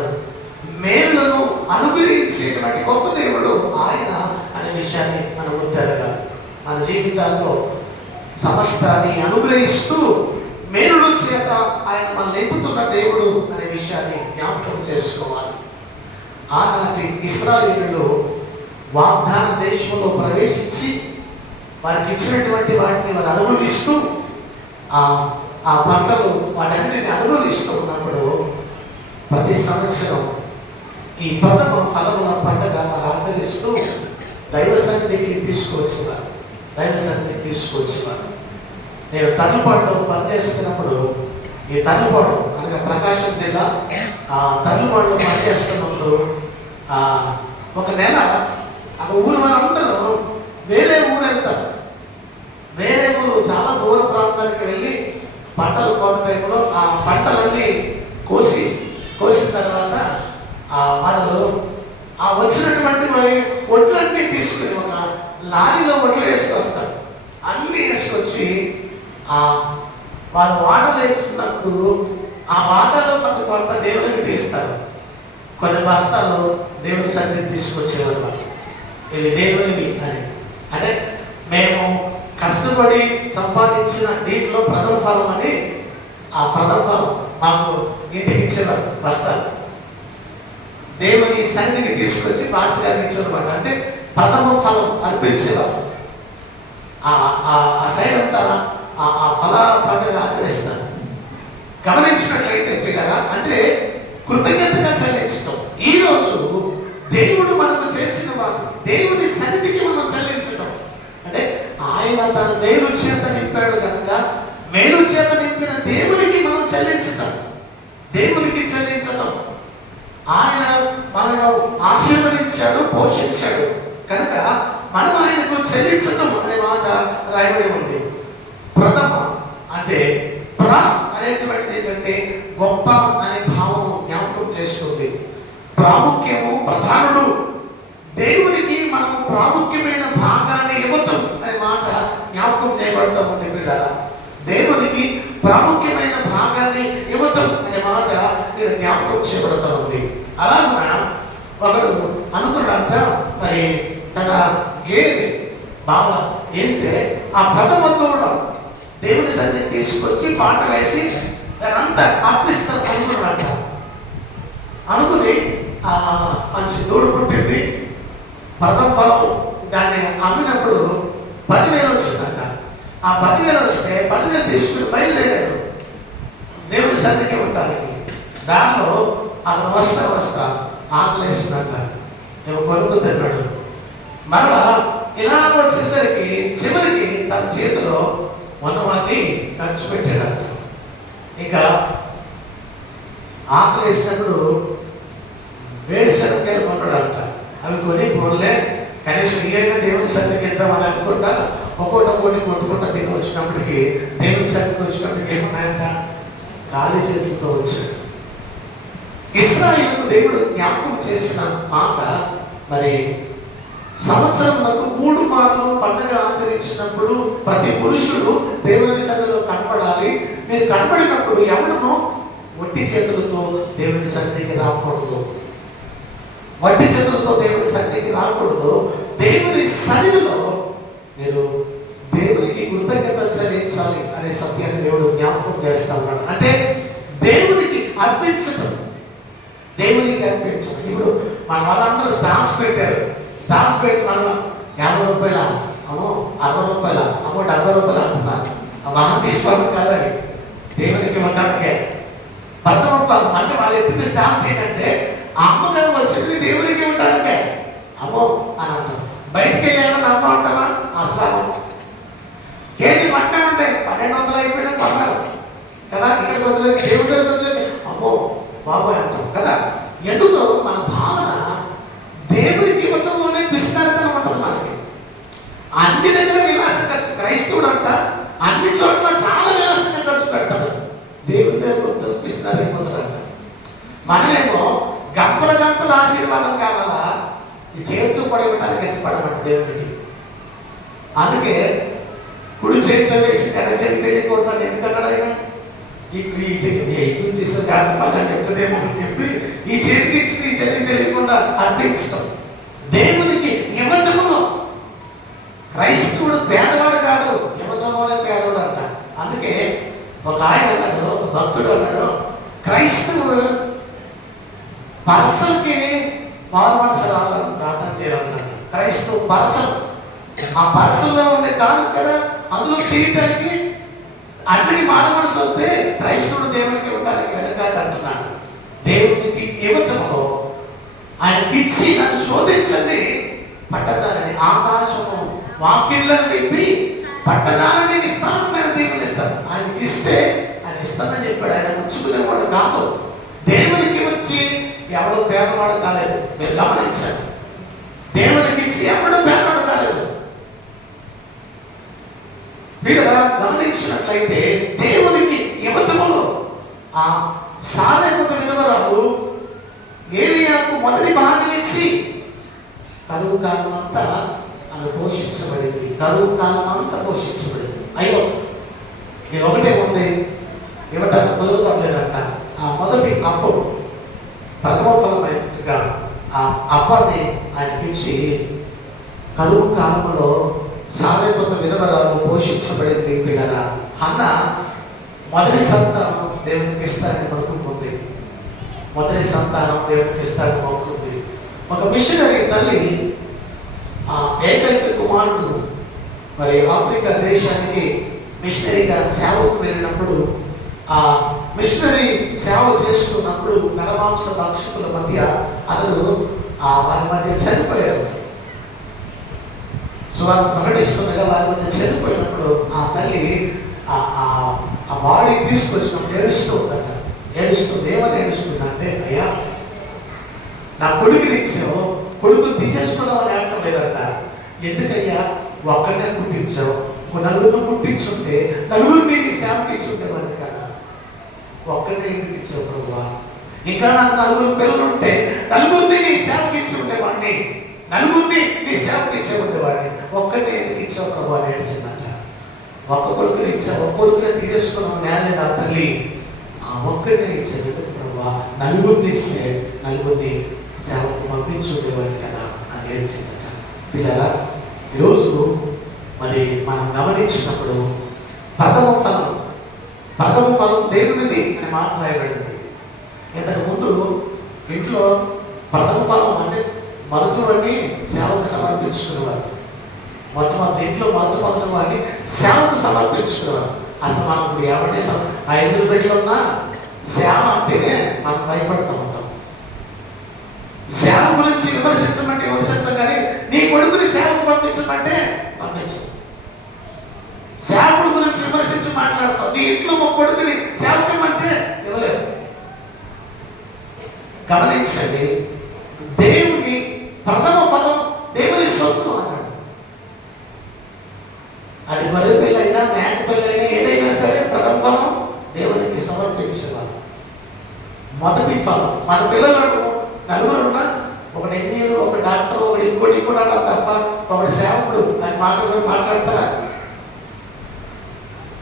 మేలును అనుగ్రహించేటువంటి గొప్ప దేవుడు ఆయన అనే విషయాన్ని మనం గుర్తెరగాలి. మన జీవితాల్లో సమస్తాన్ని అనుగ్రహిస్తూ మేలుల చేత ఆయన మనం నింపుతున్న దేవుడు అనే విషయాన్ని జ్ఞాపకం చేసుకోవాలి. ఆనాటి ఇశ్రాయేలులు వాగ్దాన దేశంలో ప్రవేశించి వారికి ఇచ్చినటువంటి వాటిని వారు అనుభవిస్తూ ఆ పంటలు వాటన్నిటిని అనుభవిస్తూ ఉన్నప్పుడు ప్రతి సంవత్సరం ఈ ప్రథమ ఫలముల పండుగ వారు ఆచరిస్తూ దైవ సన్నిధికి తీసుకొచ్చేవారు. నేను తల్లుపాడులో పనిచేస్తున్నప్పుడు, ఈ తల్లుపాడు అనగా ప్రకాశం జిల్లా తల్లుపాడులో పనిచేస్తున్నప్పుడు ఒక నెల ఆ ఊరు వారందరూ వేరే ఊరు వెళ్తారు. వేరే ఊరు చాలా దూర ప్రాంతానికి వెళ్ళి పంటలు కోత టైంలో ఆ పంటలన్నీ కోసిన తర్వాత వాళ్ళు వచ్చినటువంటి ఒడ్లన్నీ తీసుకుని ఒక లారీలో ఒడ్లు వేసుకొస్తారు. అన్నీ వేసుకొచ్చి వాళ్ళు వాటలు వేసుకున్నప్పుడు ఆ వాటలో కొంత దేవునికి తీస్తారు. కొన్ని బస్తాలు దేవుని సన్నిధికి తీసుకొచ్చేవారు. ఇవి దేవునివి అని. అంటే మేము కష్టం కష్టపడి సంపాదించిన దీంట్లో ప్రథమ ఫలం అని, ఆ ప్రథమ ఫలం మాకు ఇంటికి ఇచ్చేవారు బస్తాలు. దేవుని సన్నిధికి తీసుకొచ్చి పాస్టర్ గారికి ఇచ్చేవారు. అంటే ప్రథమ ఫలం అర్పించేవారు. ఆ సైడ్ అంతా ఆ ఫల పండుగ ఆచరిస్తారు. గమనించినట్లయితే పిల్లగా, అంటే కృతజ్ఞతగా చెల్లించటం. ఈరోజు దేవుడు మనకు చేసిన వాటి దేవుని సన్నిధికి మనం చెల్లించటం అంటే ఆయన తన మేలు చేత నింపాడు కనుక మేలు చేత నింపిన దేవునికి మనం చెల్లించటం, దేవునికి చెల్లించటం. ఆయన మనను ఆశీర్వదించాడు, పోషించాడు కనుక మనం ఆయనకు చెల్లించటం అనే మాట రాయబడి ఉంది. ప్రథమ అంటే అనేటువంటిది ఏంటంటే గొప్ప అనే భావం జ్ఞాపకం చేస్తుంది. ప్రాముఖ్యము, ప్రధానుడు. దేవునికి మనము ప్రాముఖ్యమైన భాగాన్ని ఇవ్వటం అనే మాట జ్ఞాపకం చేయబడతా ఉంది పిల్లల. దేవునికి ప్రాముఖ్యమైన భాగాన్ని ఇవ్వటం అనే మాట ఇక్కడ జ్ఞాపకం చేయబడతా ఉంది. అలాగా ఒకడు అనుకున్నాడంట, మరి తన గేదె బాగా ఏంటే ఆ ప్రథమ తోడ దేవుని సన్నిధికి తీసుకొచ్చి పాట వేసి దానంతా అర్పిస్తారు అనుకున్నాడంట. అనుకుని మంచి తోడు పుట్టింది. ప్రథమ ఫలం దాన్ని అమ్మినప్పుడు 10,000 వచ్చిందంట. ఆ 10,000 వస్తే 10,000 తీసుకుని బయలుదేరాడు దేవుని సన్నిధికి ఉండటానికి. దానిలో అతను వస్తా ఆకలేసిందంట. నేను కొనుక్కు తిన్నాడు. మరలా ఇలా వచ్చేసరికి చివరికి తన చేతిలో ఉన్నవన్నీ ఖర్చు పెట్టాడంట. ఇక ఆకలేసినప్పుడు వేడిశనగకాయలు కొన్నాడంట. అవి కొని పోన్లే కనీసం ఏదైనా దేవుని సన్నిధికి ఇద్దామని అనుకుంటా ఒక్కొక్కటి కొట్టుకుంటా తిని వచ్చినప్పటికీ దేవుని సన్నిధికి వచ్చినప్పటికి ఏమున్నాయంట, ఖాళీ చేతులతో వచ్చాడు. ఇశ్రాయేలుకు దేవుడు జ్ఞాపకం చేసిన మాట, మరి సంవత్సరంలో 3 మార్లు పండుగ ఆచరించినప్పుడు ప్రతి పురుషుడు దేవుని సన్నిధిలో కనపడాలి. మీరు కనపడినప్పుడు ఎవడనో వట్టి చేతులతో దేవుని సన్నిధికి రాకూడదు. వట్టి చేతులతో దేవుని సన్నిధికి రాకూడదు. దేవుని సన్నిధిలో మీరు దేవునికి కృతజ్ఞత చెల్లించాలి అనే సత్యాన్ని దేవుడు జ్ఞాపకం చేస్తా ఉన్నాడు. అంటే దేవునికి అర్పించటం, దేవునికి అర్పించటం. ఇప్పుడు మన వాళ్ళందరూ స్టాంప్స్ పెట్టారు. స్టాంప్స్ పెట్టి మనం 50 రూపాయల, అమ్మో 60 రూపాయల, అమ్మో 70 రూపాయలు అంటున్నారు. ఆ వాహనం తీసుకోవడం కాదని దేవునికి ఇవ్వడానికే. ప్రథమ ఫలం అంటే వాళ్ళు ఎత్తుకునే స్టాంప్స్ ఏంటంటే అమ్మగారు వచ్చింది దేవునికి ఇవ్వడానికే. అమ్మో అని అంటాం. బయటికి వెళ్ళామని అమ్మ అంటావా? అసలు కేజీ మట్టం ఉంటాయి 1200 అయిపోయినా పర్వాలేదు కదా. ఇక్కడికి వదిలేదు, దేవుడి వదిలేదు, అమ్మో బాబోయ్ అంటాం కదా. ఎందుకు మన భావన దేవునికి ఇవ్వటంలోనే పిసినారితనం ఉంటుంది మనకి. అన్ని దగ్గర విలాసం ఖర్చు. క్రైస్తవుడు అంట అన్ని చోట్ల చాలా విలాసంగా ఖర్చు పెడతాడు. దేవుడి దగ్గర పిసినారైపోతాడంట. మనమేమో గంపల ఆశీర్వాదం కావాలా, ఈ చేతితో పడగొట్టడానికి ఇష్టపడమంట దేవుడికి. అందుకే కుడి చేతితో వేసి ఎడ చేతి తెలియకూడదని ఎందుకన్నాడు ఆయన. ఈ చేసిన కాబట్టి మళ్ళీ చెప్తుందేమో అని చెప్పి ఈ చేతికి ఇచ్చి ఈ చేతికి తెలియకుండా అర్పించటం. దేవునికి యమజములో క్రైస్తవుడు పేదవాడు కాదు, యమజముడే పేదవాడు అంట. అందుకే ఒక ఆయన అన్నాడు, ఒక భక్తుడు అన్నాడు, క్రైస్తవుడు పర్సన్కి మారు మనసు రావాలని ప్రార్థన చేయాలన్నాడు. క్రైస్తవ పర్సన్, ఆ పర్సన్లో ఉండే కాదు కదా, అందులో తీయటానికి అట్లకి మారు మనసు వస్తే క్రైస్తవుడు దేవునికి ఇవ్వడానికి వెనకాట అంటున్నాడు. దేవునికి ఇవ్వటంలో ఆయనకి ఇచ్చి నన్ను శోధించండి పట్టజాలని, ఆకాశము వాకిళ్లను విప్పి పట్టజాలని నేను ఇస్తాను, నేను దేవుని ఇస్తాను. ఆయనకి ఇస్తే ఆయన ఇస్తానని చెప్పాడు. ఆయన ఉంచుకునేవాడు కాదు. దేవునికి వచ్చి ఎవడు పేదవాడు కాలేదు. మీరు గమనించండి, దేవునికి ఇచ్చి ఎవడు పేదవాడు కాలేదు. మీరు గమనించినట్లయితే దేవునికి ఇవ్వటములో ఆ సారెపత విధవరాలు ఏలియాకు మొదటి భాగం ఇచ్చి కరువు కాలం అంతా ఆమె పోషించబడింది. కరువు కాలం అంతా పోషించబడింది. అయ్యో ఇది ఒకటే ఉంది, ఇవ్వటానికి కుదురుతాం లేదంట. ఆ మొదటి అప్పు ప్రథమ ఫలమైనట్టుగా ఆ అప్పాన్ని ఆయనకిచ్చి కరువు కాలంలో సారే సారెపొత విధవరాలు పోషించబడింది. పిల్లరా, హన్న మొదటి సంతానం దేవునికి ఇస్తానని మొక్కుకుంది. మొదటి సంతానం దేవునికి ఇస్తానని మొక్కుకుంది. ఒక మిషనరీ తల్లి ఆ ఏకైక కుమారుడు మరి ఆఫ్రికా దేశానికి మిషనరీగా సేవకు వెళ్ళినప్పుడు, ఆ మిషనరీ సేవ చేస్తున్నప్పుడు నరమాంస భక్షకుల మధ్య అతడు వారి మధ్య చనిపోయాడు. సువార్త ప్రకటిస్తుండగా వారి మధ్య చనిపోయినప్పుడు ఆ తల్లి ఆ బాడీ తీసుకొచ్చినప్పుడు ఏడుస్తూ ఉందట. ఏడుస్తుంది. ఏమని ఏడుస్తుందంటే, అయ్యా నా కొడుకుని ఇచ్చావు, కొడుకుని తీసేసుకున్నామని అనటం లేదంట. ఎందుకయ్యా ఒక్కడే పుట్టించావు, నలుగురిని పుట్టించుంటే నలుగురిని నీ సేవకి ఇచ్చుండేవాడిని కదా, ఒక్కడే ఎందుకు ఇచ్చావు ప్రభువా? ఇంకా నాకు నలుగురు పిల్లలు ఉంటే నలుగురిని నీ సేవకి ఇచ్చి ఉండేవాడిని, నలుగురిని నీ సేవకి ఇచ్చే ఉండేవాడిని, ఒక్కటే ఎందుకు ఇచ్చావు ప్రభు అని ఏడ్చిందట. ఒక్క కొడుకుని ఇచ్చావు, ఒక్క కొడుకునే తీసేసుకున్నావు నేనేదా తల్లి, ఆ ఒక్కటే ఇచ్చావు ఎందుకు ప్రభు? నలుగురిని ఇస్తే నలుగురిని సేవకు పంపించి ఉండేవాడిని కదా అని ఏడ్చిందట. పిల్లరా, ఈరోజు మరి మనం గమనించినప్పుడు ప్రథమ ఫలం దేవునిది అని మాట్లాడబడింది. ఇంతకు ముందు ఇంట్లో ప్రథమ ఫలం అంటే మొదటి వాడిని సేవకు సమర్పించుకునేవారు. మొట్టమొదటి ఇంట్లో మొదటి వాడిని సేవకు సమర్పించుకునేవారు. అసలు మనం ఇప్పుడు ఏమంటే 5 బిడ్డలు ఉన్నా సేవ అంటేనే మనం భయపడుతూ ఉంటాం. సేవ గురించి విమర్శించమంటే విమర్శిస్తాం, కానీ నీ కొడుకుని సేవకు పంపించమంటే పంపించు. సేవకుడు గురించి విమర్శించి మాట్లాడతాం. నీ ఇంట్లో ఒక కొడుకుని సేవకమంటే ఇవ్వలేవు. గమనించండి, దేవుని ప్రథమ ఫలం దేవుని సొత్తు అన్నాడు. అది గొర్రె పిల్లైనా మేక పిల్లైనా ఏదైనా సరే ప్రథమ ఫలం దేవునికి సమర్పించేవారు. మొదటి ఫలం మన పిల్లలను నలుగురు ఉన్నా, ఒకటి ఇంజనీరు, ఒక డాక్టర్, ఒకటి ఇంకోటి కూడా అంటారు తప్ప ఒకటి సేవకుడు అని మాట్లాడతారా?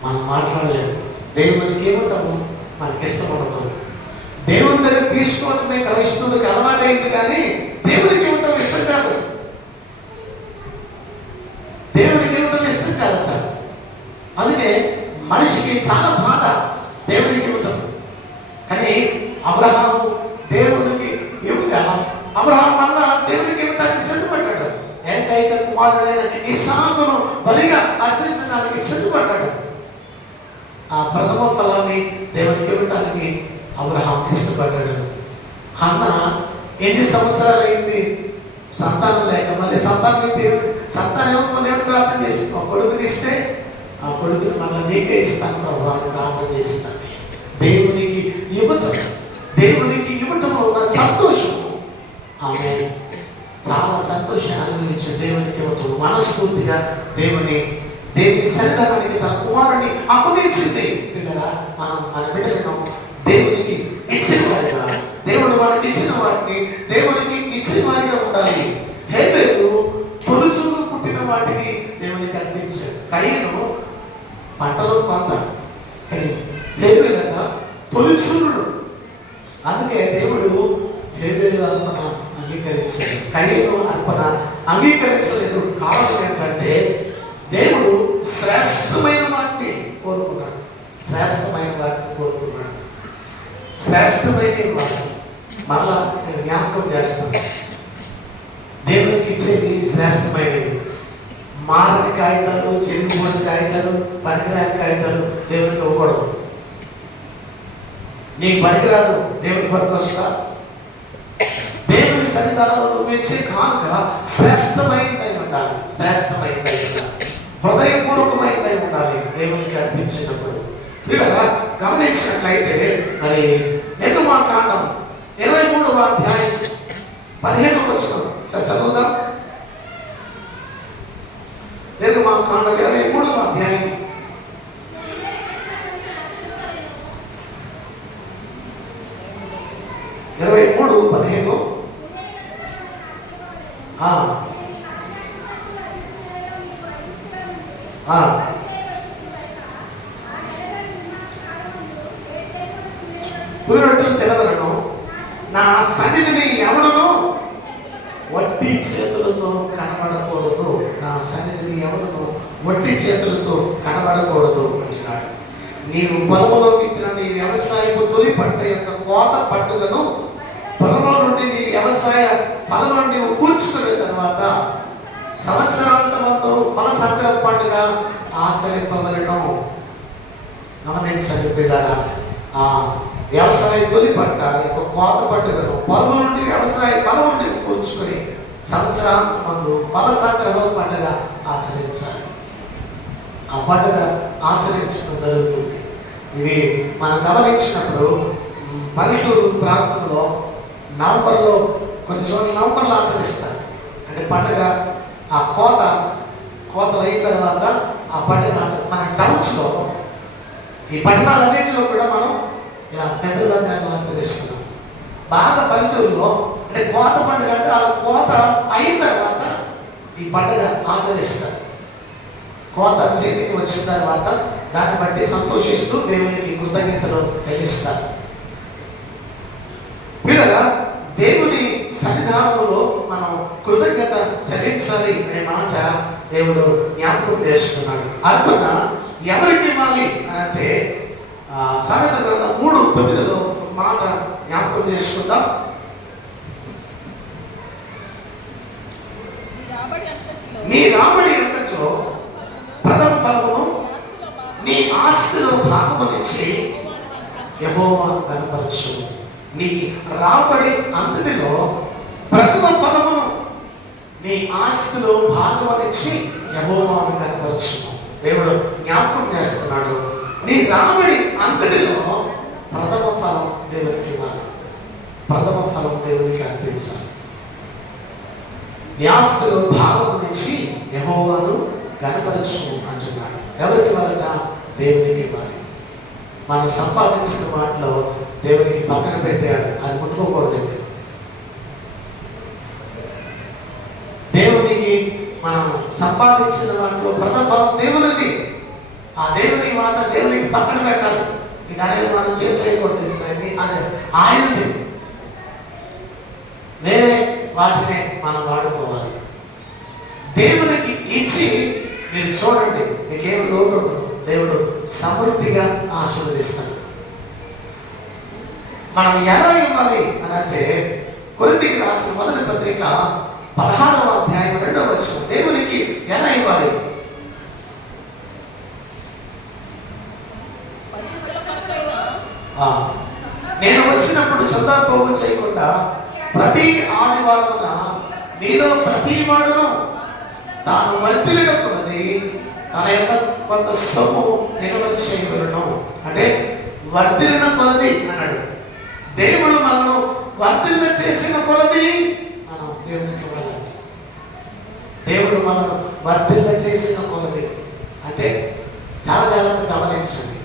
మనం మాట్లాడలేము. దేవునికి ఏముంటాము, మనకి ఇష్టం ఉండదు. దేవుని దగ్గర తీసుకోవటమే క్రైస్తవుడికి అలవాటైంది, కానీ దేవునికి ఏమిటో ఇష్టం కాదు. దేవునికి ఏమిటో ఇష్టం కాదట. అందుకే మనిషికి చాలా బాధ దేవునికి ఇవ్వటం. కానీ అబ్రహాము దేవుడికి ఇవ్వగా అబ్రహాం మళ్ళా దేవునికి ఇవ్వడానికి సిద్ధపడ్డాడు. ఏకైక కుమారుడైన ఇస్సాకును బలిగా అర్పించడానికి సిద్ధపడ్డాడు. ఆ ప్రథమ ఫలాన్ని దేవునికి ఇవ్వటానికి అబ్రహాం ఇష్టపడ్డాడు. హన్న ఎన్ని సంవత్సరాలు అయింది సంతానం లేక, మళ్ళీ సంతానం దేవుడు ప్రార్థన చేసి ఒక కొడుకుని ఇస్తే ఆ కొడుకుని మళ్ళీ నీకే ఇస్తాను ప్రభు అని ప్రార్థన చేస్తున్నాను. దేవునికి ఇవ్వటంలో ఉన్న సంతోషం, ఆమె చాలా సంతోషాన్ని అనుభవించి దేవునికి ఇవ్వటం, మనస్ఫూర్తిగా దేవుని శరీరానికి తన కుమారుని అప్పగించింది. పిల్లరా, మన బిడ్డలను దేవునికి ఇచ్చిన వారిగా, దేవుడు మనకి ఇచ్చిన వాటిని దేవునికి ఇచ్చిన వారిగా ఉండాలి. హేబేలు తొలుచూలు పుట్టిన వాటిని దేవునికి అందించాడు. కయీను పంటలో కొంత, కానీ హేబేలట తొలిచూరుడు. అందుకే దేవుడు హేబేలు అర్పణ అంగీకరించాడు, కయీను అర్పణ అంగీకరించలేదు. కారణం ఏంటంటే దేవుడు శ్రేష్టమైన వాటిని కోరుకున్నాడు. శ్రేష్టమైన వాటిని మరలా జ్ఞాపకం చేస్తాను. దేవునికి ఇచ్చేది శ్రేష్టమైనది. మారని కాగితాలు, చెవిపోని కాగితాలు, పనికిరాని కాగితాలు దేవునికి ఇవ్వకూడదు. నీకు పనికిరాదు, దేవునికి పనికొస్తా. దేవుని సన్నిధానంలో నువ్వు ఇచ్చే కానుక శ్రేష్టమైనదై ఉండాలి, హృదయపూర్వకమైనదై ఉండాలి దేవునికి అర్పించేటప్పుడు. వీళ్ళగా గమనించినట్లయితే మరి నిర్గమాకాండం 23వ అధ్యాయం 15వ వచనం చదువుదాం. నిర్గమాకాండం 23వ అధ్యాయం 23:15. పులిరొట్టెలు తినవలను, నా సన్నిధిని ఎవడును వట్టి చేతులతో కనబడకూడదు. నా సన్నిధిని ఎవడును ఒట్టి చేతులతో కనబడకూడదు అంటున్నాడు. నీవు పొలంలో విత్తిన నీ వ్యవసాయపు తొలి పంట యొక్క కోత పండుగను పొలంలో నుండి నీ వ్యవసాయ ఫలం నుండి కూర్చుకున్న తర్వాత సంవత్సరాంతమందు ఫల సంక్రాంతి పండుగ ఆచరింపవలను. గమనించండి బిడ్డలారా, ఆ వ్యవసాయ తొలి పంట యొక్క కోత పండుగను పొలం నుండి వ్యవసాయ ఫలం నుండి కూర్చుకొని సంవత్సరాంతమందు ఫల సంక్రమణ పండుగ ఆచరించాలి. ఆ పండుగ ఆచరించడం జరుగుతుంది. ఇది మనం గమనించినప్పుడు పల్లెటూరు ప్రాంతంలో నవంబర్లో కొన్ని చోట్ల నవంబర్లో ఆచరిస్తారు. అంటే పండుగ ఆ కోతలు అయిన తర్వాత ఆ పండుగ మన టౌన్స్లో ఈ పట్టణాలన్నింటిలో కూడా మనం ఇలా ఫిబ్రవరి నెలలో ఆచరిస్తున్నాం. బాగా పల్లెటూరులో అంటే కోత పండుగ అంటే ఆ కోత అయిన తర్వాత ఈ పండుగ ఆచరిస్తారు. కోత చేతికి వచ్చిన తర్వాత దాన్ని బట్టి సంతోషిస్తూ దేవునికి కృతజ్ఞతలు చెల్లిస్తారు. వీళ్ళగా దేవుని సన్నిధానంలో మనం కృతజ్ఞత చెల్లించాలి అనే మాట దేవుడు జ్ఞాపకం చేస్తున్నాడు. అర్పణ ఎవరికి ఇవ్వాలి అని అంటే సామెత గ్రంథం 3:9 ఒక మాట జ్ఞాపకం చేసుకుందాం. నీ రాబడి అంతటిలో ప్రథమ ఫలమును నీ ఆస్తిలో భాగమునిచ్చి యెహోవాను కనపరచు. నీ రాబడి అంతటిలో ప్రథమ ఫలమును నీ ఆస్తిలో భాగమునిచ్చి యెహోవాను కనపరచు. దేవుడు జ్ఞాపకం చేస్తున్నాడు. నీ రాబడి అంతటిలో ప్రథమ ఫలం దేవునికి ఇవ్వాలి. ప్రథమ ఫలం దేవునికి అర్పించాలి. నీ ఆస్తిలో భాగమునిచ్చి యెహోవాను కనపరచు అంటున్నాడు. ఎవరికి ఇవ్వాలట? దేవునికి ఇవ్వాలి. మనం సంపాదించిన వాటిలో దేవునికి పక్కన పెట్టేయాలి. అది ముట్టుకోకూడదు. దేవునికి మనం సంపాదించిన వాటిలో ప్రథమ ఫలం దేవునిది. ఆ దేవుని మాట దేవునికి పక్కన పెట్టాలి. దాని మనం చేతులు వేయకూడదు. అది ఆయనది. వేరే వాటినే మనం వాడుకోవాలి. దేవునికి ఇచ్చి మీరు చూడండి, మీకేం లోటు ఉండదు. దేవుడు సమృద్ధిగా ఆశీర్వదిస్తాడు. మనం ఎలా ఇవ్వాలి అని అంటే కొరింథీకి రాసిన మొదటి పత్రిక 16వ అధ్యాయం 2వ వచనం. దేవునికి ఎలా ఇవ్వాలి? నేను వచ్చినప్పుడు చందా పోగు చేయకుండా ప్రతి ఆదివారమున నీలో ప్రతి వాడును తాను వర్ధిల్లుటకున్నది తన యొక్క కొంత సొమ్ము నిల్వ చేయగలను. అంటే వర్ధిల్లిన కొలది అన్నాడు. దేవుడు మనను వర్ధిల్ల చేసిన కొలది మనం దేవునికి ఇవ్వాలి. దేవుడు మనను వర్ధిల్ల చేసిన కొలది అంటే చాలా జాగ్రత్తగా గమనించండి.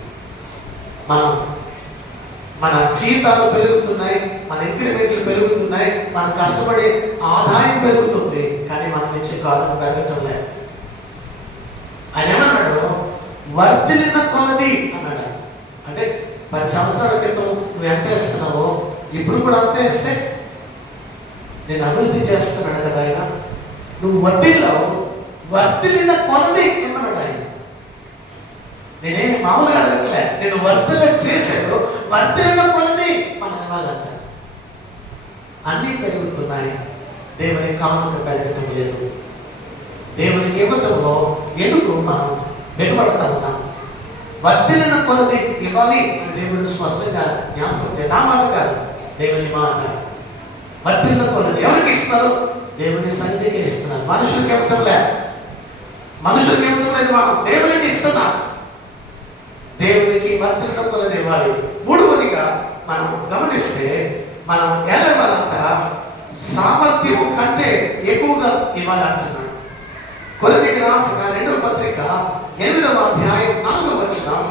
మన జీతాలు పెరుగుతున్నాయి, మన ఇంక్రిమెంట్లు పెరుగుతున్నాయి, మనం కష్టపడే ఆదాయం పెరుగుతుంది, కానీ మనం ఇచ్చే కాలం పెరగటం లేదు. ఆయన ఏమన్నాడు? వర్ధిల్లిన కొలది అన్నాడు. అంటే 10 సంవత్సరాల క్రితం నువ్వు ఎంత ఇస్తున్నావో ఇప్పుడు కూడా అంతే ఇస్తే నేను అభివృద్ధి చేస్తున్నాడు కదా ఆయన. నువ్వు వర్ధిల్లిన కొలది అన్నాడు ఆయన. నేనేమి మామూలుగా అడగట్లే, నేను వర్ధల చేశాడు. వర్ధన కొలది మనం ఇవ్వాలంట. అన్నీ పెరుగుతున్నాయి, దేవుని కానుక పెరగటం లేదు. దేవునికి ఇవ్వటంలో ఎందుకు మనం వెనుబడతా ఉన్నాం? వర్ధిల్లిన కొలది ఇవ్వాలి అని దేవుడు స్పష్టంగా జ్ఞాపకం. నా మాట కాదు, దేవుని మాట. వర్ధిల్లిన కొలది ఎవరికి ఇస్తున్నారు? దేవుని సన్నిధికి ఇస్తున్నారు. మనుషులకి ఇవ్వటం లేదు. మనం దేవునికి ఇస్తున్నాం. దేవునికి వర్ధిల్లిన కొలది ఇవ్వాలి. మూడవదిగా మనం గమనిస్తే మనం ఎలా ఇవ్వాలంట? సామర్థ్యము కంటే ఎక్కువగా ఇవ్వాలంటున్నాడు. కొరింథీకి రాసిన 2వ పత్రిక 8వ అధ్యాయం 4వ వచనం.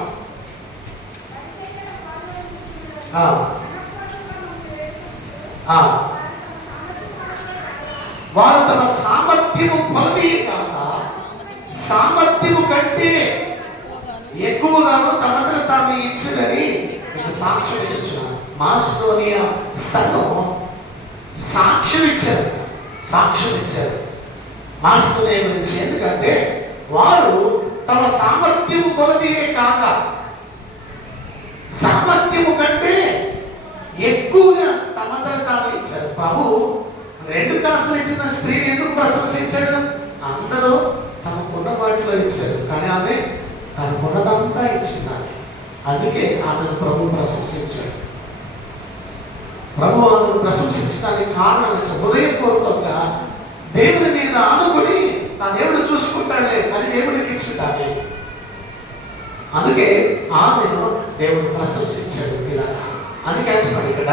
వారు తమ సామర్థ్యము కొలది కాక సామర్థ్యము కంటే ఎక్కువగాను తమంతట తాము ఇచ్చినని మీకు సాక్ష్యం ఇచ్చుచున్నాను. మాసిదోనియా సంఘం సాక్ష్యం ఇచ్చారు. మాసిదోనియా గురించి. ఎందుకంటే వారు తమ సామర్థ్యము కొలదియే కాక సామర్థ్యము కంటే ఎక్కువగా తమంతట తాము ఇచ్చారు. ప్రభు 2 కాసులు ఇచ్చిన స్త్రీని ఎందుకు ప్రశంసించాడు? అందరూ తమకున్న వాటిలో ఇచ్చారు, కానీ ఆమె తనకున్నదంతా ఇచ్చింది. అందుకే ఆమెను ప్రభు ప్రశంసించాడు. ప్రభు ఆమెను ప్రశంసించడానికి కారణం హృదయపూర్వకంగా దేవుని మీద ఆనుకుని నా దేవుడు చూసుకుంటాడులే అని దేవుడికి ఇచ్చుతాను. అందుకే ఆమెను దేవుడు ప్రశంసించాడు. ఇలా అందుకే అంటున్నాడు ఇక్కడ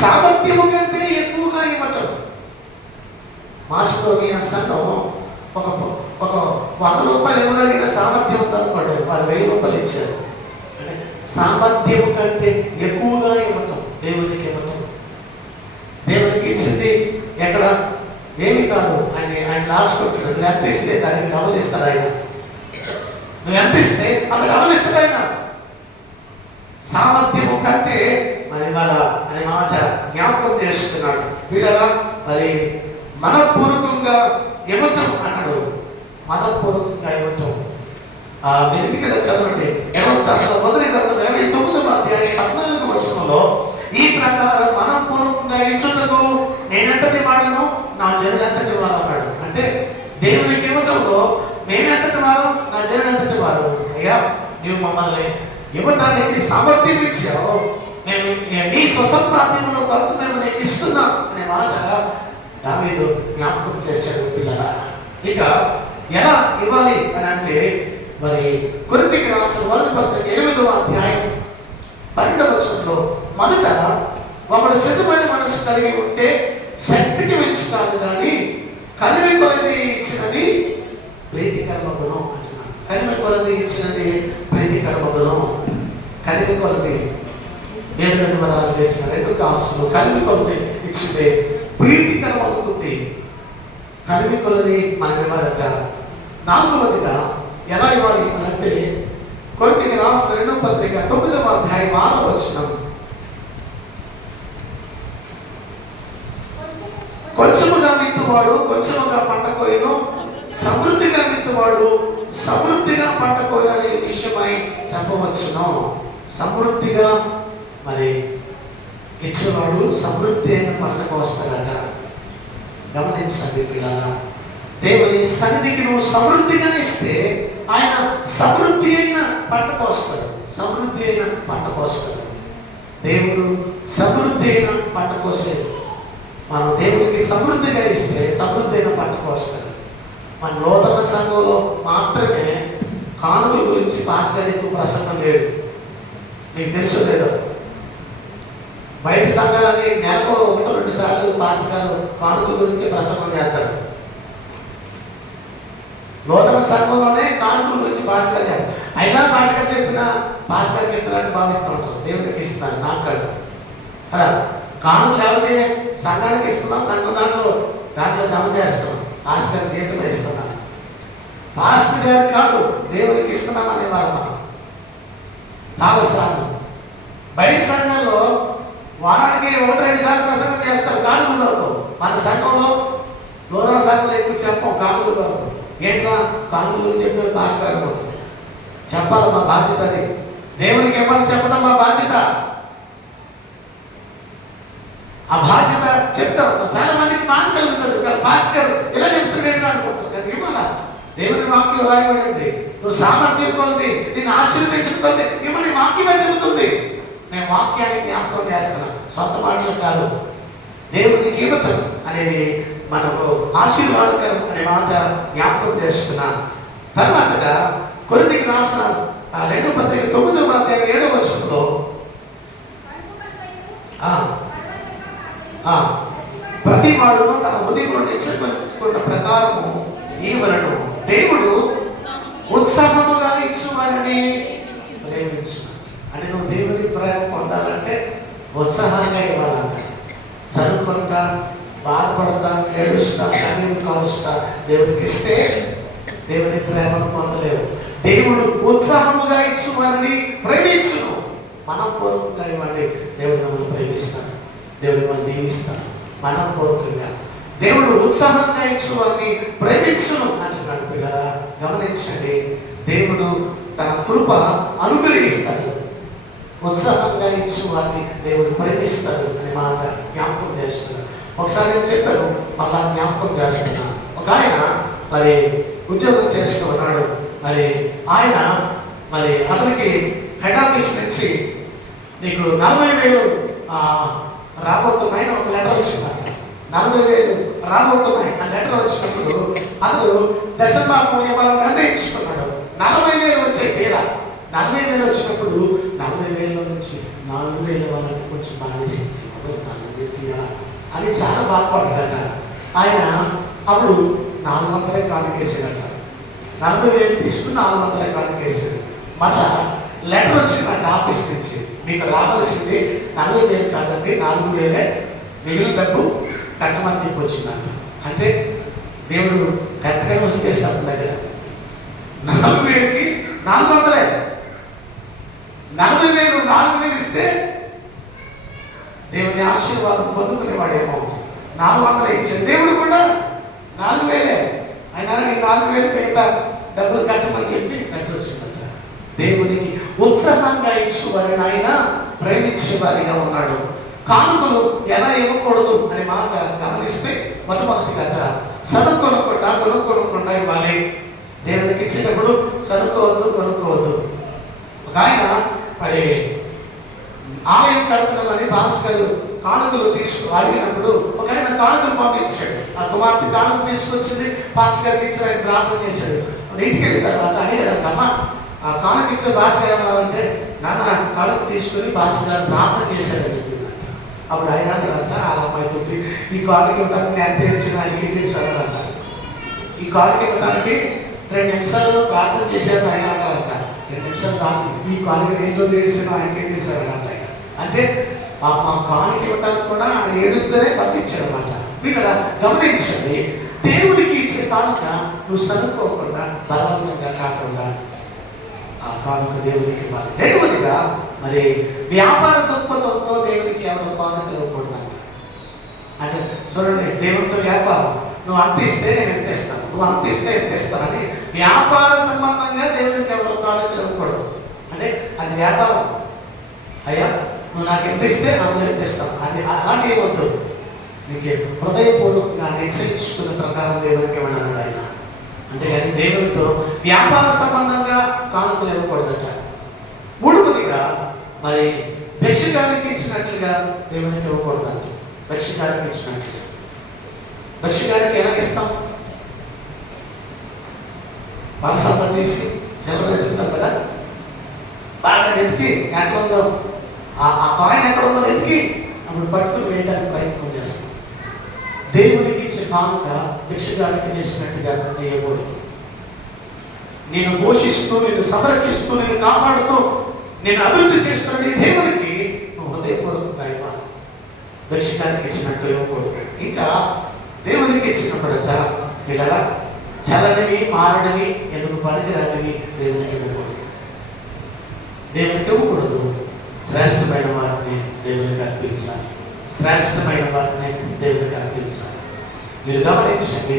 సామర్థ్యము కంటే ఎక్కువగా ఇవ్వటం. మాసిదోనియా సంఘం ఒక 100 రూపాయలు ఇవ్వగలిగిన సామర్థ్యం ఉందనుకోండి, వారు 1000 రూపాయలు ఇచ్చారు. అంటే సామర్థ్యము కంటే ఎక్కువగా ఇవ్వటం, దేవునికి ఇవ్వటం. దేవునికి ఇచ్చింది ఎక్కడ ఏమి కాదు, ఆయన రాసుకుంటున్నాడు. నువ్వు ఎంత ఇస్తే దానికి డబుల్ ఇస్తాడు ఆయన. నువ్వు ఎంత ఇస్తే అంత డబుల్ ఇస్తాడు ఆయన. సామర్థ్యము కంటే మరి వాళ్ళ అనే మాట జ్ఞాపకం చేస్తున్నాడు. వీళ్ళగా మరి మనపూర్వకంగా ఇవ్వటం అన్నాడు. మనపూర్వకంగా ఇవ్వటం. ఇంటికి చదవండి. మొదటి గ్రంథం 29వ అధ్యాయం 14వ వచనంలో ఈ ప్రకారం మనపూర్వకంగా ఇచ్చుటకు నేనెంతటి వాడను, నా జనులు ఎంతటి వారు అన్నాడు. అంటే దేవునికి ఇవ్వటంలో మేమెంతటి వారు, నా జనులు ఎంతటి వారు. అయ్యా, నీవు మమ్మల్ని ఇవ్వటానికి సామర్థ్యం ఇచ్చావు, మేము నీ స్వసంపాద్యంలో కొరకు మేము నీకు ఇస్తున్నాం అనే మాట దావీదు జ్ఞాపకం చేశాడు. పిల్లరా, ఇక ఎలా ఇవ్వాలి అని అంటే మరి కొరింథీయులకు రాసిన మొదటి పత్రిక 8వ అధ్యాయం 12వ వచనంలో మొదట ఒకడు సిద్ధమైన మనసు కలిగి ఉంటే శక్తికి మించి కాదు కానీ కలిమి కొలది ఇచ్చినది ప్రీతికరమగును అంటున్నాడు. కలిమి కొలది ఇచ్చినది ప్రీతికరమగును. కలిమి కొలది 7 వరాలు వేసిన 2 కాసులు కలిమి కొలది ఇచ్చితే ప్రీతికరమవుతుంది. కలిమి కొలది మనం ఇవ్వాలట. 4వదిగా ఎలా ఇవ్వాలి అంటే కొరింథీయులకు రాసిన 2వ పత్రిక 9వ అధ్యాయం 6వ వచనం, కొంచెముగా విత్తువాడు కొంచెముగా పంట కోయను, సమృద్ధిగా విత్తువాడు సమృద్ధిగా పంట కోయను అనే విషయమై చెప్పవచ్చును. సమృద్ధిగా మరి ఇచ్చేవాడు సమృద్ధి అయిన పంట కోస్తాడట. గమనించండి పిల్లల, దేవుని సన్నిధికి నువ్వు సమృద్ధిగా ఇస్తే ఆయన సమృద్ధి అయిన పంట కోస్తాడు. సమృద్ధి అయిన పంట కోస్తాడు. దేవుడు సమృద్ధి అయిన పంట కోసేది. మనం దేవుడికి సమృద్ధిగా ఇస్తే సమృద్ధి అయిన పంట కోస్తాడు. మన నూతన సంఘంలో మాత్రమే కానుకల గురించి పాస్టర్ ఎక్కువ ప్రసంగం లేడు. మీకు తెలుసో లేదో, బయట సంఘాలని నెలకు 1-2 సార్లు పాస్టర్ గారు కానుకల గురించి ప్రసంగం చేస్తాడు. నూతన సంఘంలోనే కానుకల గురించి పాస్టర్ గారు అయినా పాస్టర్ చెప్పిన పాస్టర్ గారికి ఇస్తున్నట్టు భావిస్తూ ఉంటారు. దేవుడికి ఇస్తున్నాను, నాకు కాదు కదా. కానుకలు ఎవరికి సంఘానికి ఇస్తున్నాం, సంఘం దాంట్లో జమ చేస్తున్నాం, పాస్టర్ గారి జీతమే ఇస్తున్నాం. పాస్టర్ గారు కాదు, దేవుడికి ఇస్తున్నాం అనేవారు మనం చాలాసార్లు. బయట సంఘంలో వారానికి 1-2 సార్లు ప్రసంగం చేస్తారు కానుకల కొరకు. మన సంఘంలో నూతన సంఘంలో ఎక్కువ చెప్పం కానుకల కొరకు. ఏంట్రా కానుకల గురించి చెప్పాడు పాస్టర్ గారు, చెప్పాలి, మా బాధ్యత అది. దేవునికి ఏమని చెప్పడం మా బాధ్యత. ఆ బాధ్యత చెప్తాం. చాలా మందికి మాట కలుగుతుంది, పాస్టర్ ఇలా చెప్తున్నాడు అనుకుంటారు. కానీ ఇవ్వాలా? దేవుని వాక్యం రాయబడింది. నువ్వు సామర్థ్యం కొలది, నిన్ను ఆశీర్వదించుకుంది ఇవ్వని వాక్యమే చెబుతుంది. నేను వాక్యాన్ని జ్ఞాపకం చేస్తున్నాను, సొంత మాటలు కాదు. దేవునికి ఇవ్వటం అనేది మనకు ఆశీర్వాదకరం అనే మాట జ్ఞాపకం చేస్తున్నాను. తర్వాతగా కొరింథీయులకు రాసిన 2వ పత్రిక 9వ అధ్యాయం 7వ వచనంలో ప్రతి వాడును తన హృదయంలో నిశ్చయించుకున్న ప్రకారము ఈవలను దేవుడు ఉత్సాహముగా ఇచ్చువారిని ప్రేమించు. అంటే నువ్వు దేవుని ప్రేమ పొందాలంటే ఉత్సాహంగా ఇవ్వాలంట. చదువుకుంటా, బాధపడతా, ఏడుస్తా, కన్నీరు కాలుస్తా దేవునికి ఇస్తే దేవుని ప్రేమను పొందలేవు. దేవుడు ఉత్సాహముగా ఇచ్చు వారిని ప్రేమించును. మనపూర్వకంగా ఇవ్వండి, దేవుడు మమ్మల్ని ప్రేమిస్తాడు, దేవుడు మిమ్మల్ని దీవిస్తాడు. మనపూర్వకంగా దేవుడు ఉత్సాహంగా ఇచ్చు వారిని ప్రేమించును అంటున్నాడు. పిల్లరా గమనించండి, దేవుడు తన కృప అనుగ్రహిస్తాడు. ఉత్సాహంగా ఇచ్చు వారిని దేవుడు ప్రేమిస్తాడు అనే మాట జ్ఞాపకం చేస్తున్నాడు. ఒకసారి నేను చెప్పాను, మళ్ళా జ్ఞాపకం చేస్తున్నా. ఒక ఆయన మరి ఉద్యోగం చేస్తూ ఉన్నాడు. మరి ఆయన మరి అతనికి హెడ్ ఆఫీస్ నుంచి నీకు 40,000 రాబోతున్నాయి ఒక లెటర్ వచ్చిందంట. 40,000 రాబోతున్నాయి ఆ లెటర్ వచ్చినప్పుడు అతను దశభాగం ఇవ్వాలని నిర్ణయించుకున్నాడు. 40,000 వచ్చాయి తీరా. 40,000 వచ్చినప్పుడు 40,000 నుంచి 4,000 వాళ్ళకి కొంచెం బాధేసింది. 4,000 తీయాలా అని చాలా బాధపడ్డాడట. ఆయన అప్పుడు 400 కానుకేసాడట. 40,000 తీసుకుని 400 కానుకేసాడు. మళ్ళా లెటర్ వచ్చిందంట ఆఫీస్ నుంచి, మీకు రావాల్సింది 40,000 కాదండి, 4,000 మిగిలిన డబ్బు కట్టమని చెప్పి వచ్చిందంట. అంటే దేవుడు కరెక్ట్గా వసూలు చేసి అతని దగ్గర 4,000కి 400, 40,000 4,000 ఇస్తే దేవుని ఆశీర్వాదం పొందుకునేవాడేమో. 400 ఇచ్చాడు. దేవుడు కూడా 4,000 అయినా నీ 4,000 మిగతా డబ్బులు కట్టమని చెప్పి కట్టొచ్చిందంట. దేవునికి ఉత్సాహంగా ఇచ్చేవారిని ఆయన ప్రేమించేవారిగా ఉన్నాడు. కానుకలు ఎలా ఇవ్వకూడదు అనే మాట గమనిస్తే మొట్టమొదటిగా కొనుక్కోకుండా ఇవ్వాలి. దేవునికి ఇచ్చేటప్పుడు కొనుక్కోవద్దు. ఒక ఆయన మరి ఆలయం కడుతున్నామని భాస్కర్ కానుకలు అడిగినప్పుడు ఒక ఆయన కానుకలు పంపించాడు. ఆ కుమార్తె కానుక తీసుకొచ్చింది, భాస్కర్కి ఇచ్చి ఆయన ప్రార్థన చేశాడు. ఇంటికి వెళ్ళిన తర్వాత అడిగాడంట, అమ్మ ఆ కానుక ఇచ్చే భాస్కర్ ఏమన్నారంటే, నాన్న కానుక తీసుకుని భాస్కర్ గారు ప్రార్థన చేశాడని చెప్పిందంట. అప్పుడు ఆయన అన్నాడంట ఆ అమ్మాయితో, ఈ కానుక ఇవ్వడానికి నేను ఎంత ఇచ్చిన ఆయనకి తీసాడంట. ఈ కానుక ఇవ్వడానికి 2 నిమిషాలు ప్రార్థన చేశాడు ఆయన అన్నాడంట. 2 నిమిషాలు ప్రార్థన, ఈ కానుక నేను రోజు ఏడిసాను ఆయనకే తీసాడంట. ఆయన అంటే మా కానుక ఇవ్వడానికి కూడా ఆయన ఏడుద్దనే పంపించాడు అనమాట. మీరు గమనించండి, దేవునికి ఇచ్చే కానుక నువ్వు చదువుకోకుండా బలవంతంగా కాకుండా ఆ కానుక దేవునికి ఇవ్వాలి. రెండవదిగా మరి వ్యాపార దృక్పథంతో దేవునికి ఎవరు కానుకలు ఇవ్వకూడదంట. అంటే చూడండి, దేవునితో వ్యాపారం, నువ్వు అంతిస్తే నేను ఎంత ఇస్తాను, నువ్వు అంతిస్తే ఎంత ఇస్తానని వ్యాపార సంబంధంగా దేవునికి ఎవరు కానుకలు ఇవ్వకూడదు. అంటే అది వ్యాపారం. అయ్యా నువ్వు నాకు ఎంత ఇస్తే అందులో ఎంత ఇస్తాను, అది అలాంటి ఏమొద్దు. నీకు హృదయపూర్వకంగా నిశ్చయించుకున్న ప్రకారం దేవునికి ఏమన్నాడు ఆయన. అంతేగాని దేవునితో వ్యాపార సంబంధంగా కానుకలు ఇవ్వకూడదట. మూడవదిగా మరి భిక్షగానికి ఇచ్చినట్లుగా దేవునికి ఇవ్వకూడదంట. భిక్షగానికి ఇచ్చినట్లుగా, భిక్షగానికి ఎలా ఇస్తాం? పరసంతా తీసి చెవులు ఎదుగుతాం కదా, బాగా ఎదిగి ఎక్కడ ఉందో ఆ కాయిన్ ఎక్కడ ఉందో ఎదిగి అప్పుడు పట్టుకుని వేయడానికి ప్రయత్నం చేస్తాం. దేవునికి ఇచ్చే కానుక భిక్షగానికి వేసినట్టుగా వేయకూడదు. నేను పోషిస్తూ, నేను సంరక్షిస్తూ, నేను కాపాడుతూ, నేను అభివృద్ధి చేస్తున్న నీ దేవునికి నువ్వు హృదయపూర్వకంగా ఇవ్వాలి. భిక్షగానికి ఇచ్చినట్టు ఇవ్వకూడదు. ఇంకా దేవునికి ఇచ్చినప్పుడట పిల్లల చలనివి మారనివి ఎందుకు పనికిరానివి దేవునికి ఇవ్వకూడదు. దేవునికి ఇవ్వకూడదు. శ్రేష్టమైన వాటిని దేవునికి అర్పించాలి. శ్రేష్టమైన వాటిని దేవునికి అర్పించాలి. మీరు గమనించండి,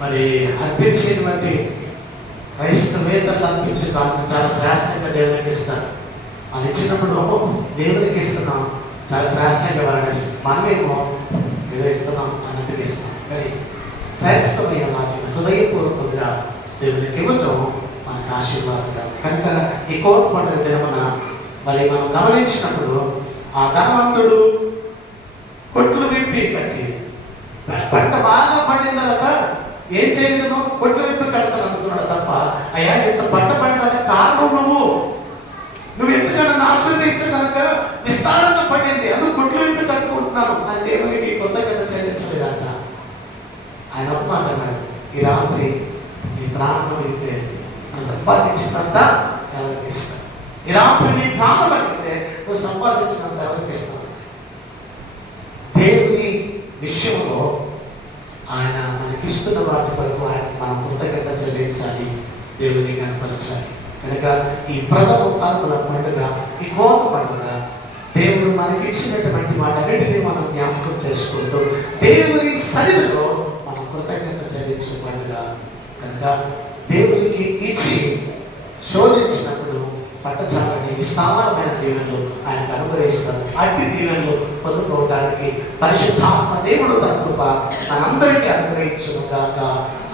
మరి అర్పించేటువంటి క్రైస్తవేతరులు అర్పించే కాలం చాలా శ్రేష్టంగా దేవునికి ఇస్తారు. వాళ్ళు ఇచ్చినప్పుడు దేవునికి ఇస్తున్నాం, చాలా శ్రేష్టంగా వాళ్ళని ఇస్తున్నాం. మనమేమో ఏదో ఇస్తున్నాం అన్నట్టుగా ఇస్తున్నాం. కానీ శ్రేష్టమైన వాటిని హృదయపూర్వకంగా దేవునికి ఇవ్వటం మనకు ఆశీర్వాదకరం. కనుక ఈ కోత పండుగ దినమున మరి మనం గమనించినప్పుడు ఆ ధనవంతుడు కొట్లు విప్పి కట్టి పంట బాగా పండిన తర్వాత ఏం చేయలేను, కొట్లు విప్పి కడతాను అనుకున్నాడు తప్ప, అయ్యా ఇంత పంట పండడానికి కారణం నువ్వు ఎందుకు నన్ను ఆశ్రయించావు కనుక విస్తారంగా పండింది, అందుకు కొట్లు విప్పి కట్టుకుంటున్నాను అని దేవునికి కృతజ్ఞత చెల్లించలేదంట. ఆయన ఒక మాట అన్నాడు, ఈ రాత్రి నీ ప్రాణం అడిగితే నువ్వు సంపాదించినంత ఎవరికి ఇస్తాను. ఈ రాత్రి నీ ప్రాణం అడిగితే నువ్వు సంపాదించినంత ఎవరికి ఇస్తాను. దేవుని విషయంలో ఆయన మనకిస్తున్న వాటి వరకు ఆయన మనం కృతజ్ఞత చెల్లించాలి, దేవుని కనపరచాలి. కనుక ఈ ప్రథమ కానుకల పండుగ, ఈ కోత పండుగ దేవుడు మనకిచ్చినటువంటి వాటన్నిటినీ మనం జ్ఞాపకం చేసుకుంటూ దేవుని కనుక దేవునికి ఇచ్చి శోధించినప్పుడు పట్టచాలని విస్తారమైన దీవెనలు ఆయనకు అనుగ్రహిస్తారు. అట్టి దీవెనలు పొందుకోవడానికి పరిశుద్ధాత్మ దేవుడు తన కృప మనందరికీ అనుగ్రహించును గాక.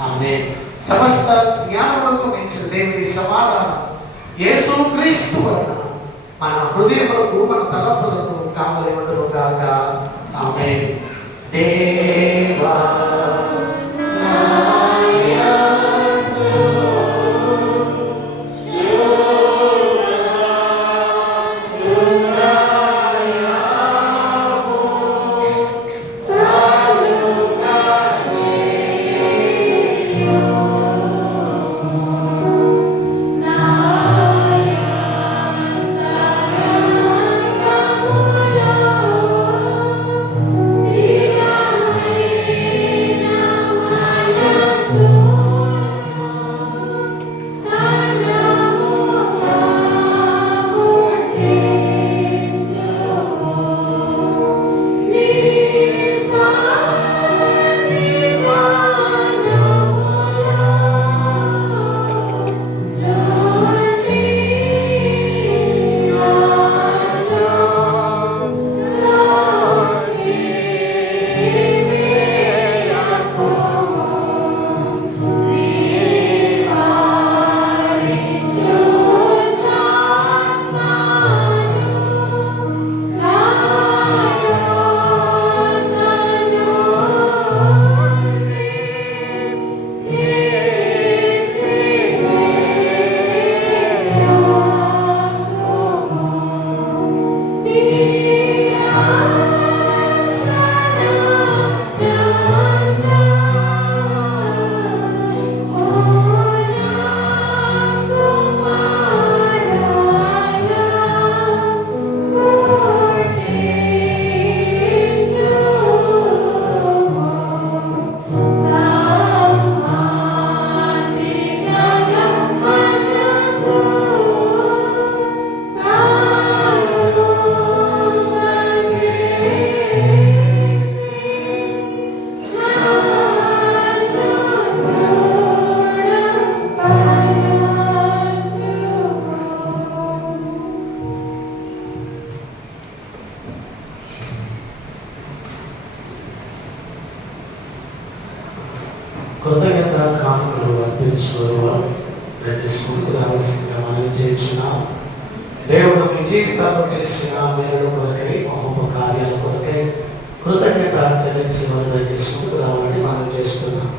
ఆమేన్. సమస్త జ్ఞానములకు మించిన దేవుని సమాధానం యేసుక్రీస్తు వలన మన హృదయములకు మన తలపులకు కావలి ఉండును గాక. ఆమేన్. దేవా కృతజ్ఞత కానుకలు అర్పించుకోవాలి. దయచేసి ముందుకు రావాల్సిందిగా మనం చేయించున్నాం. దేవుడు మీ జీవితాల్లో చేసిన మేలుల కొరకై, మహోపకార్యాల కొరకై కృతజ్ఞత చెల్లించి మనం దయచేసి ముందుకు రావాలని మనం చేస్తున్నాం.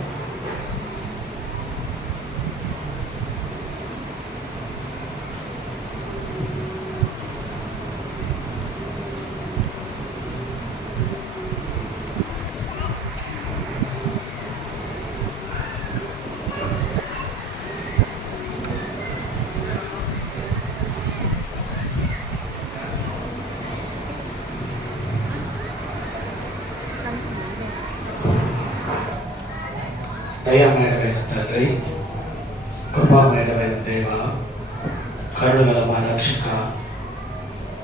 దయామేడమైన తండ్రి, కృపామేడమైన దేవ, కరుణగల మా రక్షక,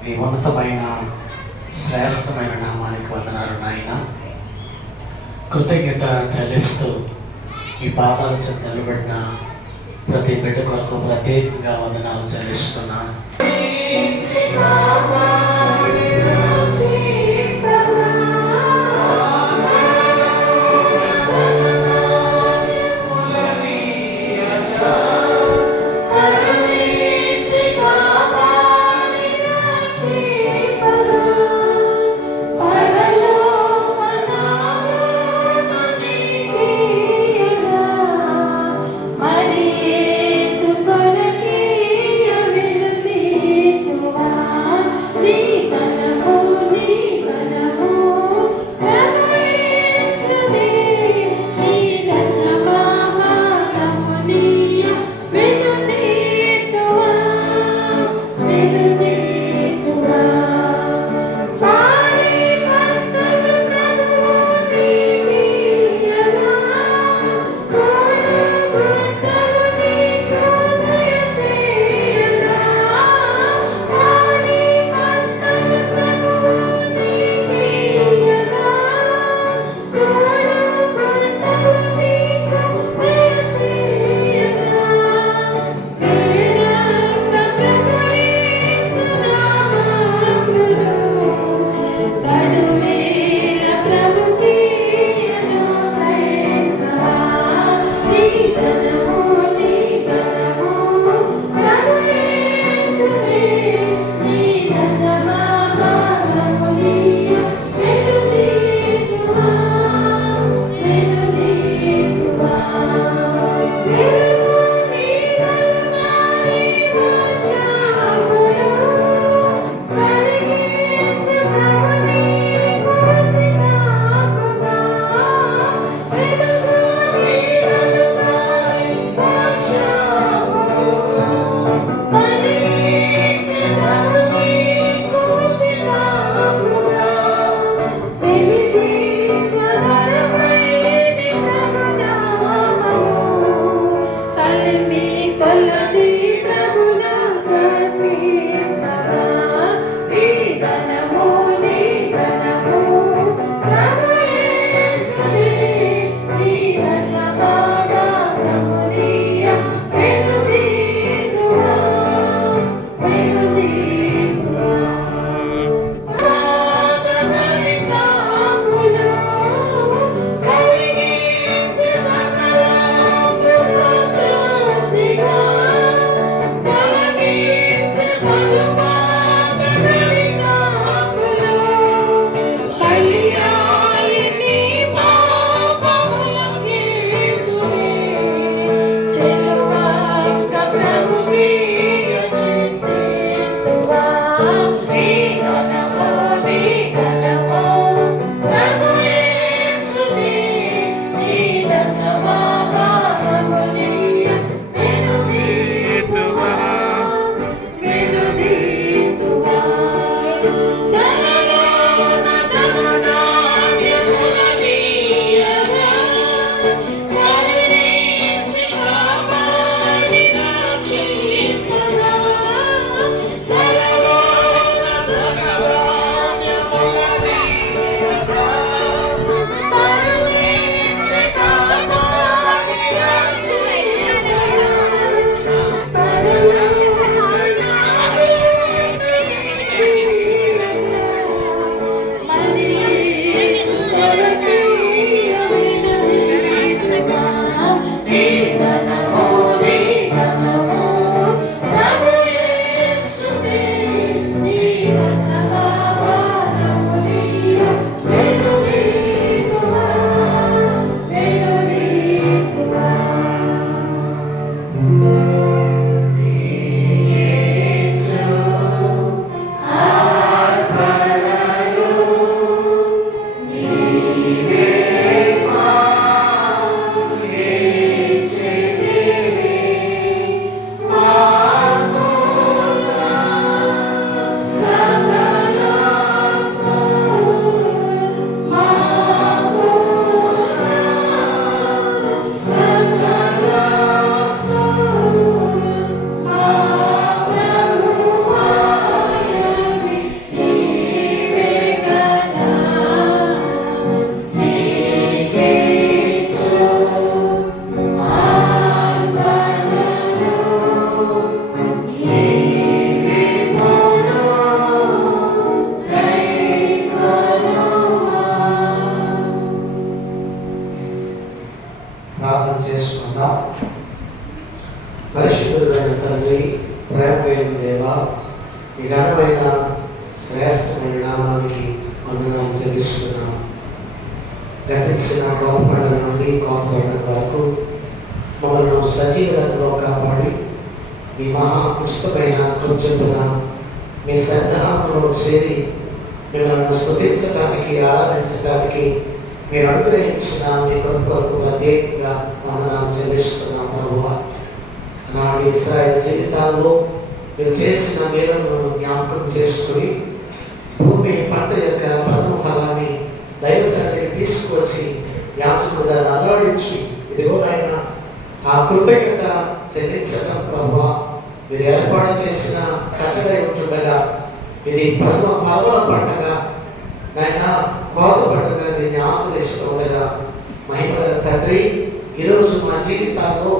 మీ ఉన్నతమైన శ్రేష్టమైన నామానికి వందనాలు నాయన. కృతజ్ఞత చెల్లిస్తూ ఈ పాదాల చెంత నిలబడిన ప్రతి బిడ్డ కొరకు ప్రత్యేకంగా వందనాలు చెల్లిస్తున్నాను. Me ప్రార్థన చేసుకుందాం. పరిశుద్ధుడైన తండ్రి, ప్రేమమైన దేవా, మీ ఘనమైన శ్రేష్టమైన నామానికి వందనాలు చెల్లిస్తున్నాం. గతించిన కోత పండుగ నుండి కోత పండుగ వరకు మమ్మల్ని సజీవులలో కాపాడి మీ మహా ఉచితమైన కృతజ్ఞతల మీ సన్నిధానంలో చేరి మిమ్మల్ని స్తుతించడానికి, ఆరాధించడానికి మీరు అనుగ్రహించిన మీ కృపకు ప్రత్యేకంగా వందనాలు చెల్లిస్తున్నాం ప్రభువా. ఆనాటి ఇశ్రాయేలు జీవితాల్లో మీరు చేసిన మేలను జ్ఞాపకం చేసుకుని భూమి పంట యొక్క ప్రథమ ఫలాన్ని దైవ సన్నిధికి తీసుకొచ్చి యాజకుడు దాన్ని అల్లాడించి ఇదిగో ఆయన ఆ కృతజ్ఞత చెల్లించటం ప్రభువా. మీరు ఏర్పాటు చేసిన కట్టడై ఉంటుండగా ఇది ప్రథమ ఫలముల పంటగా నాయన కోత పండుగ దీన్ని ఆచరిస్తూ ఉండగా మహిమగల తండ్రి, ఈరోజు మా జీవితాల్లో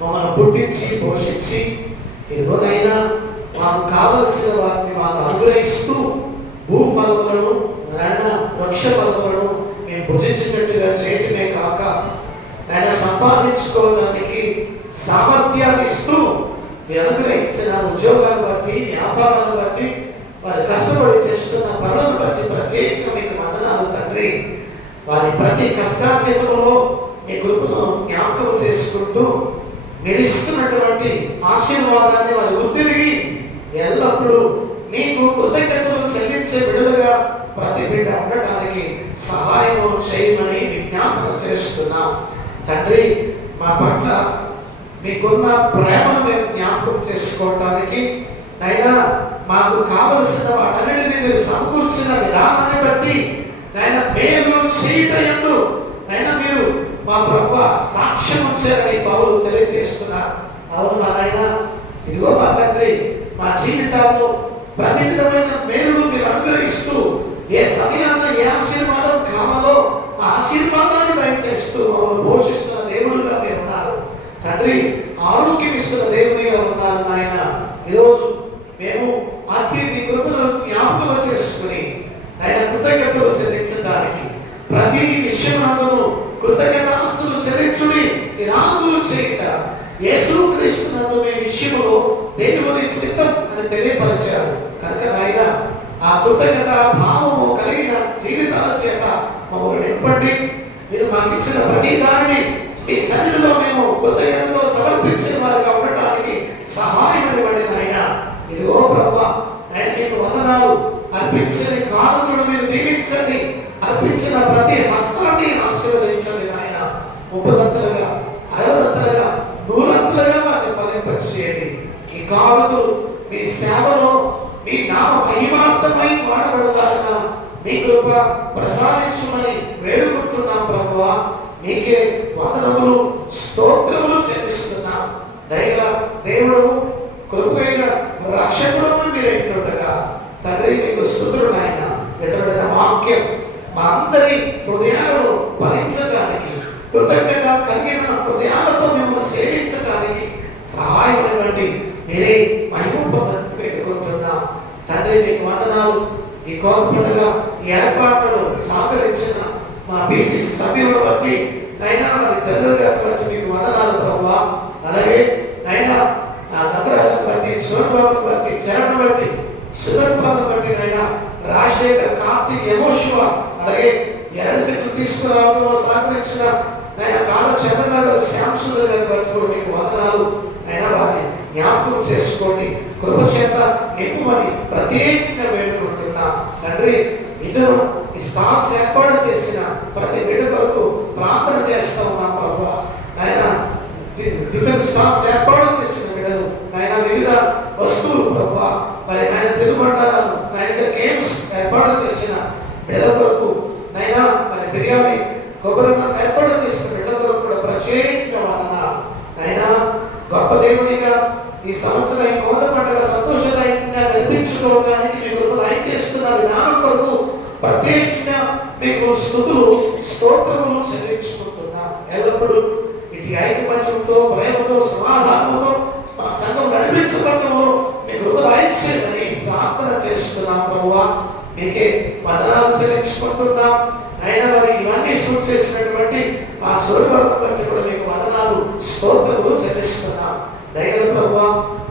మమ్మల్ని పుట్టించి పోషించి ఇదిగోనైనా మాకు కావలసిన వాటిని మాకు అనుగ్రహిస్తూ భూఫలములను నాయన వృక్ష ఫలములను మేము భుజించినట్టుగా చేయటమే కాక ఆయన సంపాదించుకోవడానికి సామర్థ్యాన్ని ఇస్తూ మీరు అనుగ్రహించిన ఉద్యోగాలను బట్టి, వ్యాపారాలను బట్టి, వారు కష్టపడి చేస్తున్న పనులను బట్టి ప్రత్యేకంగా మీకు వందనాలు తండ్రి. వారి ప్రతి కష్టార్జితంలో మీ కృపను జ్ఞాపకం చేసుకుంటూ మీరు ఇస్తున్నటువంటి ఆశీర్వాదాన్ని వారు గుర్తిరిగి ఎల్లప్పుడూ మీకు కృతజ్ఞతలు చెల్లించే బిడ్డలుగా ప్రతి బిడ్డ ఉండటానికి సహాయం చేయమని విజ్ఞాపన చేస్తున్నాం తండ్రి. మా పట్ల మీకున్న ప్రేమను మేము జ్ఞాపకం చేసుకోవటానికి నైనా మాకు కావలసిన వాటన్నిటిని మీరు సమకూర్చిన విధానాన్ని బట్టి నైనా మేలు చేయటందు నైనా మీరు మా ప్రభువా సాక్ష్యం ఉంచారని పౌలు తెలియజేస్తున్నారు. అవును మా నాయన, ఇదిగో మా తండ్రి, మా జీవితాల్లో ప్రతి విధమైన మేలును మీరు అనుగ్రహిస్తూ ఏ సమయాన్న ఏ ఆశీర్వాదం కావాలో ఆ ఆశీర్వాదాన్ని దయచేస్తూ మమ్మల్ని పోషిస్తున్న దేవుడుగా మీరు ఉన్నారు తండ్రి. ఆరోగ్యం ఇస్తున్న దేవుడిగా ఉన్నారు నాయన. ఈరోజు మేము మార్చి మీ కృపను జ్ఞాపకం చేసుకుని ఆయన కృతజ్ఞతలు చెల్లించడానికి ప్రతి విషయమందును కృతజ్ఞతాస్తులు చెల్లించుడి ఇలాగూ చేయట యేసుక్రీస్తునందు మీ విషయంలో దేవుని చిత్తం అని తెలియపరిచారు కనుక నాయన ఆ కృతజ్ఞత భావము కలిగిన జీవితాల చేత మమ్మల్ని నింపండి. మీరు మాకు ఇచ్చిన ప్రతి దానిని మీ సన్నిధిలో మేము కృతజ్ఞతతో సమర్పించిన వారిగా ఉండటానికి సహాయం ఇవ్వండి నాయన. ఇదిగో ప్రభువా, ఆయన మీకు వందనాలు. అర్పించిన కానుకలను మీరు దీవించండి. అర్పించిన ప్రతి హస్తాన్ని ఆశీర్వదించండి నాయన. 30 60 100 వాటిని ఫలింపచేయండి. ఈ కానుకలు మీ సేవలో మీ నామ మహిమార్థమై వాడబడలాగా మీ కృప ప్రసాదించుమని వేడుకుంటున్నాం ప్రభువా. మీకే వందనములు స్తోత్రములు చెల్లిస్తున్నాం. దయగల దేవుడు, కృపైన రక్షకుడు మీరేంటుండగా తండ్రి మీకు స్తుతులు నాయన. ఇతరుడైన వాక్యం మా అందరి హృదయాలలో ఫలించటానికి, కృతజ్ఞత కలిగిన హృదయాలతో మిమ్మల్ని సేవించటానికి సహాయం ఇవ్వండి. మీరే మహిమ పెట్టుకుంటున్నాం తండ్రి. మీకు వందనాలు. ఈ కోత పండుగ ఈ ఏర్పాట్లను సహకరించిన మా బీసీసీ సభ్యులను బట్టి నైనా మరి జగన్ గారిని బట్టి మీకు వందనాలు ప్రభువా. అలాగే నైనా నగరాజును బట్టి, సోనబాబుని బట్టి, చరణ్ బట్టి, సుధర్పాలను బట్టి నైనా రాజశేఖర్, కార్తీక్, యమోశివ, అలాగే ఎర్ర చెట్లు తీసుకురావడంలో సహకరించిన నైనా కాళ్ళ చంద్రరావు గారు, శ్యామ్ సుందర్ గారిని బట్టి కూడా మీకు వందనాలు. అయినా వారిని జ్ఞాపకం చేసుకోండి, కృప చేత నింపుమని ప్రత్యేకంగా వేడుకుంటున్నా తండ్రి. ఇద్దరు ఈ స్టాల్స్ ఏర్పాటు చేసిన ప్రతి బిడ్డ కొరకు ప్రార్థన చేస్తా ఉన్నాం ప్రభువా. ఆయన డిఫెన్స్ స్టాల్స్ ఏర్పాటు చేసిన బిడ్డలు, ఆయన వివిధ వస్తువులు ప్రభువా, మరి ఆయన తిరుగుబండారాలు, ఆయన గేమ్స్ ఏర్పాటు చేసిన బిడ్డల కొరకు, నైనా మరి బిర్యానీ, కొబ్బరి ఏర్పాటు చేసిన బిడ్డల కొరకు కూడా ప్రత్యేకంగా వందనాలు. నైనా గొప్ప దేవుడిగా ఈ సంవత్సరం ఈ కోత పండుగ సంతోషదాయకంగా జరిపించుకోవడానికి మీకు కృప దయచేస్తున్న విధానం కొరకు ప్రత్యేకంగా మీకు స్తుతులు, స్తోత్రములు చెల్లించుకుంటున్నాం. ఎల్లప్పుడూ ఇటు ఐకమత్యంతో, ప్రేమతో, సమాధానంతో మా సంఘం నడిపించబడటంలో మీకు కృప దయచేయమని ప్రార్థన చేస్తున్నాం ప్రభువా. మీకే వందనాలు చెల్లించుకుంటున్నాం. అయినా మరి ఇవన్నీ షూట్ చేసినటువంటి ఆ సూర్యబాబు బట్టి కూడా మీకు వందనాలు, స్తోత్రములు చెల్లిస్తున్నాం. దయగల ప్రభువా,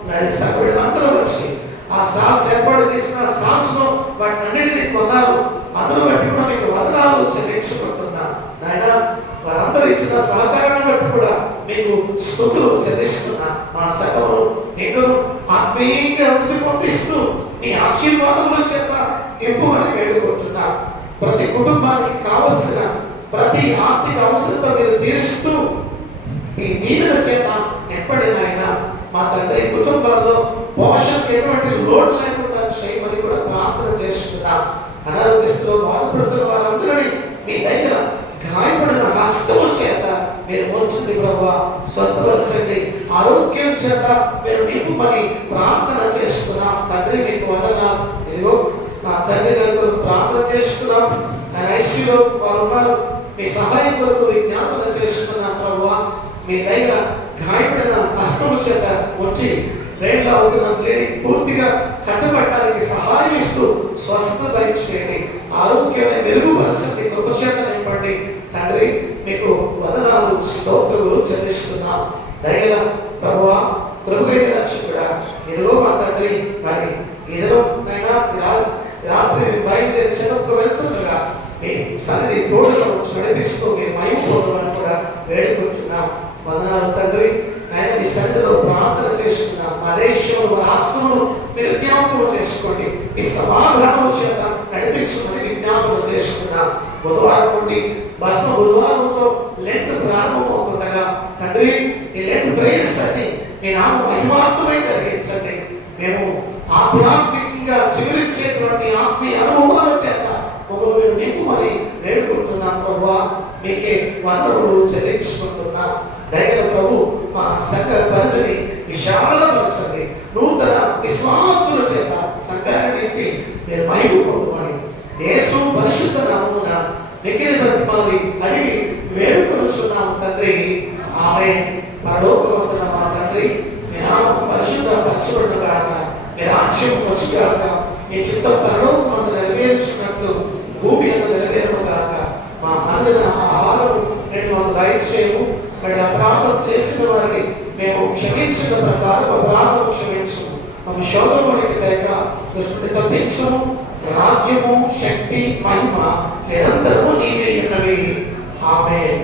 మరి సభ్యులందరూ వచ్చి ఆ స్టాల్స్ ఏర్పాటు చేసిన స్టాల్స్ లో వాటిని అన్నిటినీ కొన్నారు. అందరూ బట్టి కూడా మీకు వందనాలు చెల్లించుకుంటున్నాం. నాయన వారందరూ ఇచ్చిన సహకారాన్ని బట్టి కూడా మీకు స్తుతులు చెల్లిస్తున్నాం. మా సభను ఇంకను ఆత్మీయంగా అభివృద్ధి పొందిస్తూ మీ ఆశీర్వాదముల చేత నింపుమని వేడుకుంటున్నాం. ప్రతి కుటుంబానికి కావలసిన ప్రతి ఆర్థిక అవసరత మీరు తీరుస్తూ ఈ దీవెన చేత నింపడినైన మా తండ్రి కుటుంబాల్లో పోషణకు ఎటువంటి లోటు లేకుండా చేయమని కూడా ప్రార్థన చేస్తున్నాం. అనారోగ్యస్తులో బాధపడుతున్న వారందరినీ మీ దగ్గర గాయపడిన హస్తము చేత మీరు ఉంచండి ప్రభువా, స్వస్థపరచండి, ఆరోగ్యం చేత మీరు నింపుమని ప్రార్థన చేస్తున్నాం. తండ్రి మీకు వందనాలు. ఇదిగో మా తండ్రి గారి కొరకు ప్రార్థన చేస్తున్నాం. ఆయన ఐసీలో వారు ఉన్నారు. మీ సహాయం కొరకు విజ్ఞాపన చేస్తున్నాం ప్రభువా. మీ దగ్గర గాయపడిన హస్తము చేత వచ్చి రేట్లా అవుతున్న బ్లీడింగ్ పూర్తిగా కట్టబట్టడానికి సహాయం ఇస్తూ స్వస్థత దయచేయండి, ఆరోగ్యాన్ని మెరుగుపరచండి, కృపచేత నింపండి. తండ్రి మీకు వందనాలు, స్తోత్రములు చెల్లిస్తున్నాం. దయగల ప్రభువా, కృపగైన రక్షకుడా, ఇదిగో మా తండ్రి మరి ఇదిలో నైనా రాత్రి బయలుదేరి చెరకు వెళ్తుండగా మీ సన్నిధి తోడుగా వచ్చి నడిపిస్తూ మీరు మైపోదమని కూడా వేడుకుంటున్నాం. వందనాలు తండ్రి. ఆయన మీ సన్నిధిలో ప్రార్థన చేస్తున్నాం. మా దేశంలో, మా రాష్ట్రంలో మీరు జ్ఞాపకం చేసుకోండి. మీ సమాధానము చేత నడిపించుకుని విజ్ఞాపన చేస్తున్నాం. బుధవారం నుండి భస్మ బుధవారంతో లెంట్ ప్రారంభమవుతుండగా తండ్రి ఈ లెంట్ ప్రేయర్స్ అన్ని మీ నామ మహిమాత్మై జరిగించండి. మేము ఆధ్యాత్మికంగా చిగురించేటువంటి ఆత్మీయ అనుభవాల చేత మమ్మల్ని మీరు నింపుమని వేడుకుంటున్నాం ప్రభువా. మీకే వందనములు చెల్లించుకుంటున్నాం. దయగల ప్రభు, మా సంఘ పరిధిని విశాలపరచండి. నూతన విశ్వాసుల చేత సంఘాన్ని నింపి మీరు మహిమ పొందమని యేసు పరిశుద్ధ నామమున మిగిలిన ప్రతిమాలి అడిగి వేడుకొనుచున్నాము తండ్రి. ఆమేన్. పరలోకమందున మా తండ్రి, మీ నామం పరిశుద్ధ పరచబడుగాక, మీ రాజ్యం వచ్చుగాక, మీ చిత్తం పరలోకమందు నెరవేర్చున్నట్లు భూమి అందు నెరవేరుగాక. మా అనుదిన ఆహారం నేడు మాకు దయచేయము. మరి అపరాధం చేసిన వారిని మేము క్షమించిన ప్రకారం అపరాధం క్షమించు. మేము శోధనలోనికి తేక దుష్టుని తప్పించుము. రాజ్యము, శక్తి, మహిమ నిరంతరము నీవే ఉన్నవి. ఆమేన్.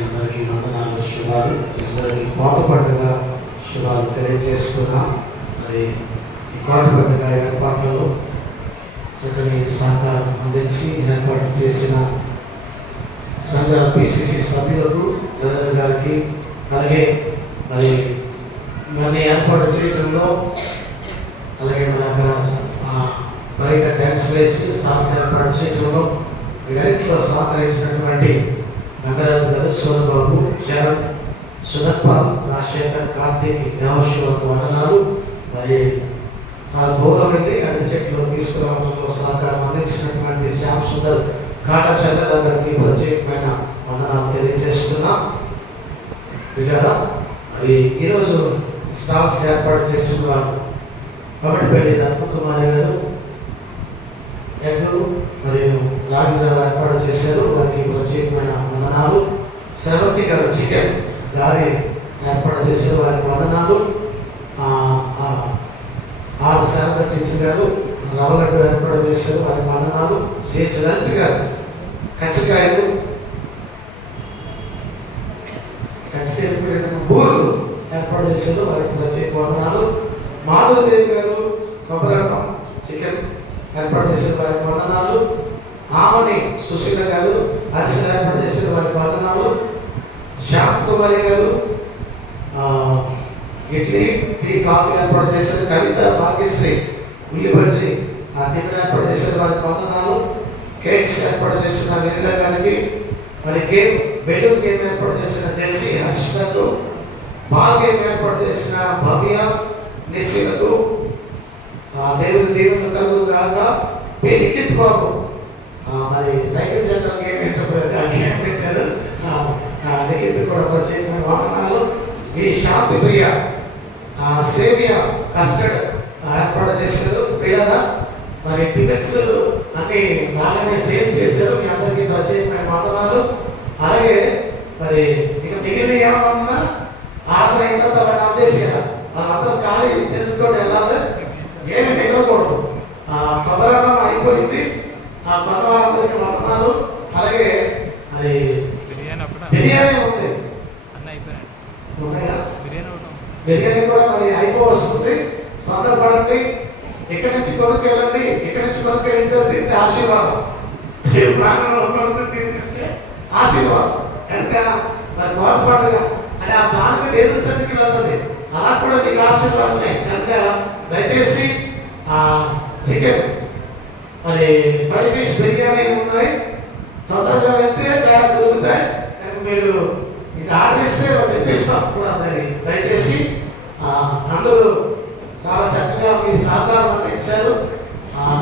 అందరికీ వందనాలు, శుభాలు. అందరికీ కోత పండుగ శుభాలు తెలియజేసుకున్నాం. మరి ఈ కోత పండుగ ఏర్పాట్లలో చక్కని సహకారం అందించి ఏర్పాటు చేసిన సంఘ పిసిసి సభ్యులకు, జగన్ గారికి, అలాగే మరి ఇవన్నీ ఏర్పాటు చేయడంలో, అలాగే మన అక్కడ బయట టెంట్స్ వేసి స్టాల్స్ ఏర్పాటు చేయడంలో వీటన్నిటిలో సహకరించినటువంటి నగరాజు గారు, సోనబాబు, చరణ్, సుధర్పాల్, రాజశేఖర్, కార్తీక్, యమోశివకు వందనాలు. మరి చాలా దూరం వెళ్ళి అన్ని చెట్లు తీసుకురావడంలో సహకారం అందించినటువంటి శ్యామ్ సుందర్, కాటా చంద్రరావు గారికి ప్రత్యేకమైన వందనాలు తెలియజేస్తున్నాం. పిల్లరా మరి ఈరోజు స్టాల్స్ ఏర్పాటు చేస్తున్నారు. కబడ్డిపల్లి రత్నకుమారి గారు ఎగ్ మరియు రాగి జావ ఏర్పాటు చేశారు. వారికి ప్రత్యేకమైన వందనాలు. శ్రవంతి గారు చికెన్ గారి ఏర్పాటు చేశారు. వారికి వందనాలు. ఆర్ శారద టీచర్ గారు రవ్వ లడ్డు ఏర్పాటు చేశారు. వారికి వందనాలు. సిహెచ్ లలిత్ గారు కచ్చకాయలు బూర్లు ఏర్పాటు చేశారు. వారికి ప్రత్యేక వందనాలు. మాధవదేవి గారు కొబ్బరన్నం చికెన్ ఏర్పాటు చేసిన వారికి వందనాలు. ఆమని సుశీల గారు అరిసెలు ఏర్పాటు చేసిన వారికి వందనాలు. శాంత్ కుమారి గారు ఇడ్లీ టీ కాఫీ ఏర్పాటు చేశారు. కవిత భాగ్యశ్రీ ఉల్లి బజ్జీ టిఫిన్ ఏర్పాటు చేసిన వారికి వందనాలు. కేక్స్ ఏర్పాటు చేసిన వెనిలా గారికి, మరి గేమ్ బెలూన్ గేమ్ ఏర్పాటు చేసిన జెస్సీ హర్షలకు, బాల్ గేమ్ ఏర్పాటు చేసిన భవ్య నిశ్చలకు, దేవుని దీవెన కలుగును గాక. లిఖిత్ బాబు మరి సైకిల్ సెంటర్ గేమ్ గేమ్ పెట్టారు. లిఖిత్ కూడా ప్రత్యేకమైన వందనాలు. ఈ శాంతి ప్రియ సేవియా కస్టర్డ్ ఏర్పాటు చేశారు. పిల్లల మరి టికెట్స్ అన్ని బాగానే సేల్ చేశారు. మీ అందరికీ ప్రత్యేకమైన వందనాలు. అలాగే మరి ఇక మిగిలిన ఏమన్నా ఆర్డర్ అయిన తర్వాత వాళ్ళు చేసేయాలి. వాళ్ళందరూ ఖాళీ చేతులతో వెళ్ళాలి, ఏమి మిగలకూడదు. కొబ్బరన్నం అయిపోయింది. కొన్న వాళ్ళందరికీ వందనాలు. అలాగే మరి బిర్యానీ ఉంది, ఉన్నాయా? బిర్యానీ కూడా మరి అయిపోవస్తుంది. తొందరపడండి. ఇక్కడి నుంచి కొనుక్కెళ్ళండి. ఇక్కడి నుంచి కొనుక్కెళ్తే తింటే ఆశీర్వాదం. ప్రాంగణంలో కొనుక్కొని తింటే ఆశీర్వాదం. కనుక మరి కోత పండుగ అంటే ఆ కానుక దేవుని సన్నిధికి వెళ్తుంది. అలా కూడా మీకు ఆశీర్వాదమే. కనుక దయచేసి చికెన్ మరి ఫ్రై ఫిష్ బిర్యానీ ఉన్నాయి. తొందరగా వెళ్తే పేడ దొరుకుతాయి. కనుక మీరు మీకు ఆర్డర్ ఇస్తే తెప్పిస్తాం కూడా. మరి దయచేసి అందరూ చాలా చక్కగా మీ సహకారం అందించారు.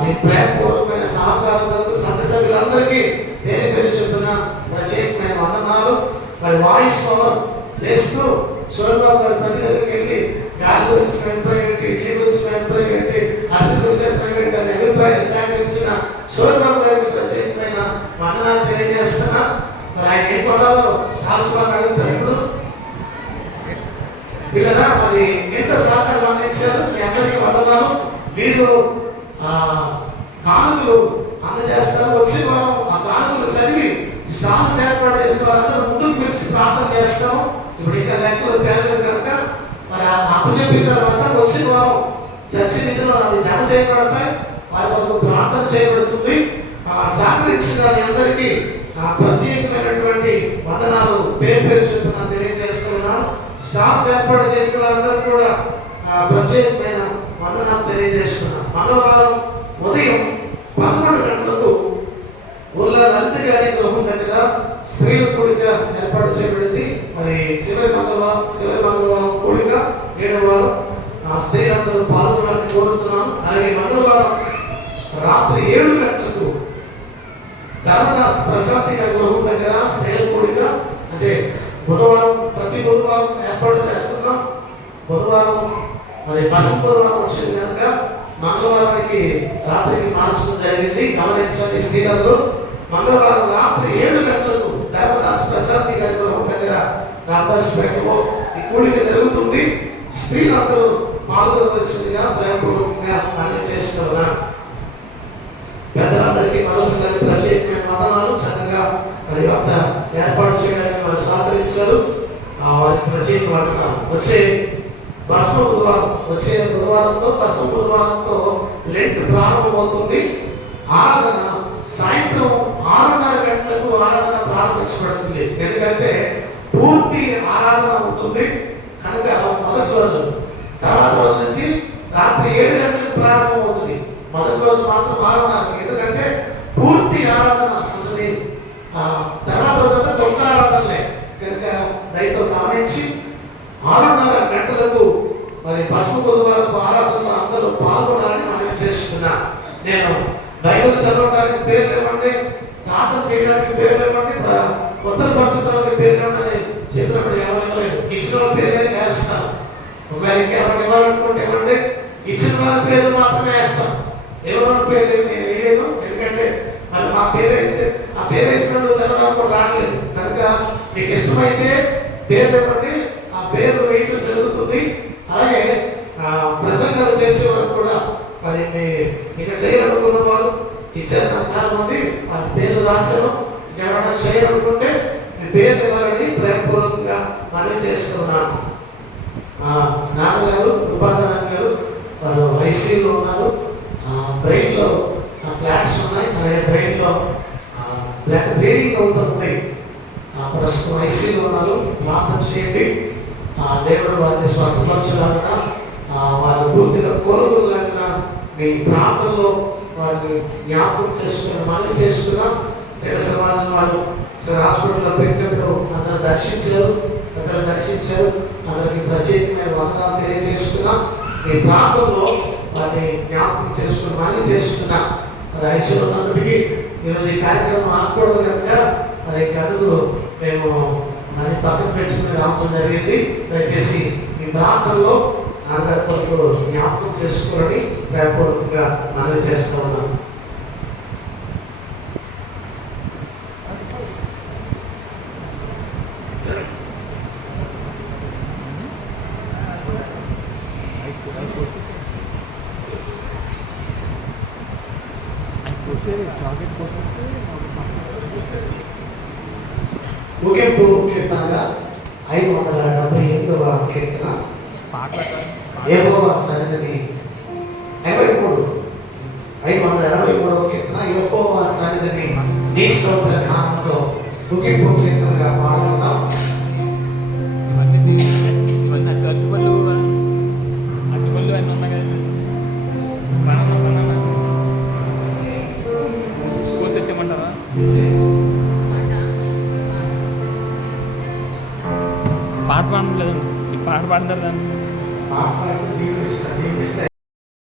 మీ ప్రేమపూర్వకమైన సహకారం వరకు సంఘ సభ్యులందరికీ పేరు పేరు చెప్తున్న ప్రత్యేకమైన వందనాలు. మరి వాయిస్ పవర్ చేస్తూ సోమబాబు గారి ప్రతి దగ్గరికి వెళ్ళి గాలి గురించి అభిప్రాయం ఏంటి, ఇడ్లీ గురించి అభిప్రాయం ఏంటి, అరిసెల గురించి అభిప్రాయం ఏంటి అనే అభిప్రాయం సేకరించిన సోమబాబు గారికి ప్రత్యేకమైన వందనాలు తెలియజేస్తున్నా. మరి ఆయన ఏం కొడాలో స్టాల్స్ వాళ్ళు అడుగుతారు. ఇప్పుడు వీళ్ళరా మరి ఎంత సహకారం అందించారు. మీ అందరికీ వందనాలు. మీరు కానుకలు అందజేస్తారు. వచ్చిన వారం ఆ కానుకలు చదివి స్టాల్స్ ఏర్పాటు చేసిన వారందరూ ముందుకు పిలిచి ప్రార్థన చేస్తాం. ఇప్పుడు ఇంకా లెక్కలు తేలేదు కనుక మరి అప్పు చెప్పిన తర్వాత వచ్చిన వారం చర్చి నిధులు అది జమ చేయబడతాయి. వారి వరకు ప్రార్థన చేయబడుతుంది. సహకరించిన మీ అందరికీ ప్రత్యేకమైనటువంటి వందనాలు పేరు పేరు చెప్పున తెలియజేస్తున్నాను. స్టాల్స్ ఏర్పాటు చేసిన వారందరూ కూడా ప్రత్యేకమైన వందనాలు తెలియజేస్తున్నాను. మంగళవారం ఉదయం 11 గంటలకు ఊళ్ళ లలిత గారి గృహం దగ్గర స్త్రీల కూడిక ఏర్పాటు చేయబడింది. మరి చివరి మంగళవారం కూడిక 7వ వారం స్త్రీలందరూ పాల్గొనాలని కోరుతున్నాను. అలాగే మంగళవారం రాత్రి 7 గంటలకు ధర్మదాస్ ప్రశాంతి గారి గృహం దగ్గర స్త్రీల కూడిక. అంటే బుధవారం ప్రతి బుధవారం ఏర్పాటు చేస్తున్నాం. బుధవారం మరి పసుపు బుధవారం వచ్చింది కనుక మంగళవారానికి రాత్రికి మార్చడం జరిగింది. గమనించండి స్త్రీలందరూ. మంగళవారం రాత్రి 7 గంటలకు ధర్మదాస్ ప్రశాంతి గారి గృహం దగ్గర రామదాస్ పేటలో ఈ కూడిక జరుగుతుంది. స్త్రీలందరూ పాల్గొనవలసిందిగా ప్రేమపూర్వకంగా మనవి చేస్తున్నా. పెద్దలందరికీ మరొకసారి ప్రత్యేకమైన వందనాలు. చక్కగా మరి అంత ఏర్పాటు చేయడానికి వారు సహకరించారు. వారికి ప్రత్యేక వందనాలు. వచ్చే బుధవారంతో భస్మ బుధవారంతో లెంట్ ప్రారంభమవుతుంది. ఆరాధన సాయంత్రం 6:30 గంటలకు ఆరాధన ప్రారంభించబడుతుంది. ఎందుకంటే పూర్తి ఆరాధన అవుతుంది కనుక మొదటి రోజు. తర్వాత రోజు నుంచి రాత్రి 7 గంటలకు ప్రారంభం అవుతుంది. మొదటి రోజు మాత్రం 6:30. ఎందుకంటే పూర్తి ఆరాధన ఉంటుంది. తర్వాత రోజు అంతా కొత్త ఆరాధనలే కనుక దయతో గమనించి 6:30 గంటలకు మరి పసుపు బుధవారం ఆరాధనలో అందరూ పాల్గొనాలని మనం చేసుకున్నా. నేను బైబిల్ చదవడానికి పేర్లు ఇవ్వండి, ప్రార్థన చేయడానికి పేర్లు ఇవ్వండి, కొత్త పద్ధతులకి పేర్లు ఇవ్వండి చెప్పినప్పుడు ఏమీ లేదు. ఈ ఇంకెవరికి ఇవ్వాలనుకుంటే ఏమంటే ఇచ్చిన వారి పేర్లు మాత్రమే వేస్తాం. ఎవరి పేర్లు నేను వేయలేదు, ఎందుకంటే మరి మా పేరు వేస్తే ఆ పేరు వేసినట్టు చదవడానికి కూడా రావట్లేదు. కనుక మీకు ఇష్టమైతే పేర్లు ఇవ్వండి, ఆ పేర్లు వేయటం జరుగుతుంది. అలాగే ప్రసంగాలు చేసేవారు కూడా మరి ఇక చేయాలనుకున్న వారు ఇచ్చారు చాలా మంది వారి పేర్లు రాశారు. ఇంకెవరైనా చేయాలనుకుంటే మీ పేర్లు ఇవ్వాలని ప్రేమపూర్వకంగా మనవి చేస్తున్నాను. నాన్నగారు కృపాధరన్ గారు వారు ఐసీయూలో ఉన్నారు. బ్రెయిన్లో ఫ్లాట్స్ ఉన్నాయి, అలాగే బ్రెయిన్లో బ్లడ్ బ్లీడింగ్ అవుతుంది. ప్రస్తుతం ఐసీయూలో ఉన్నారు. ప్రార్థన చేయండి, దేవుడు వారిని స్వస్థపరచలాగా, వారు పూర్తిగా కోలుకోలేక మీ ప్రాంతంలో వారిని జ్ఞాపకం చేసుకుని మనవి చేసుకున్నాం. శివ సమాజం వారు హాస్పిటల్లో పెట్టినప్పుడు అందరూ దర్శించారు, అందరికి ప్రత్యేకమైన వందనాలు తెలియజేసుకున్నాం. మీ ప్రాంతంలో వారిని జ్ఞాపకం చేసుకుని మనవి చేసుకున్నాం. మరి ఐసీలో ఉన్నప్పటికీ ఈరోజు ఈ కార్యక్రమం ఆగకూడదు కనుక మరి అందుకు మేము మరి పక్కన పెట్టుకుని రావడం జరిగింది. దయచేసి మీ ప్రాంతంలో నాన్నగారి కొరకు జ్ఞాపకం చేసుకోవాలని ప్రేమపూర్వకంగా మనవి చేస్తూ ఉన్నాను. ముగింపు కీర్తనగా 578వ కీర్తన, యెహోవా సన్నిధిని 583వ కీర్తన, యెహోవా సన్నిధిని నీ స్తోత్ర గానముతో ముగింపు కీర్తనగా పాడుకుందాం. పాట పాడలేదు, పాట పాడతారు దాన్ని పాట పాడితే దీవిస్తాయి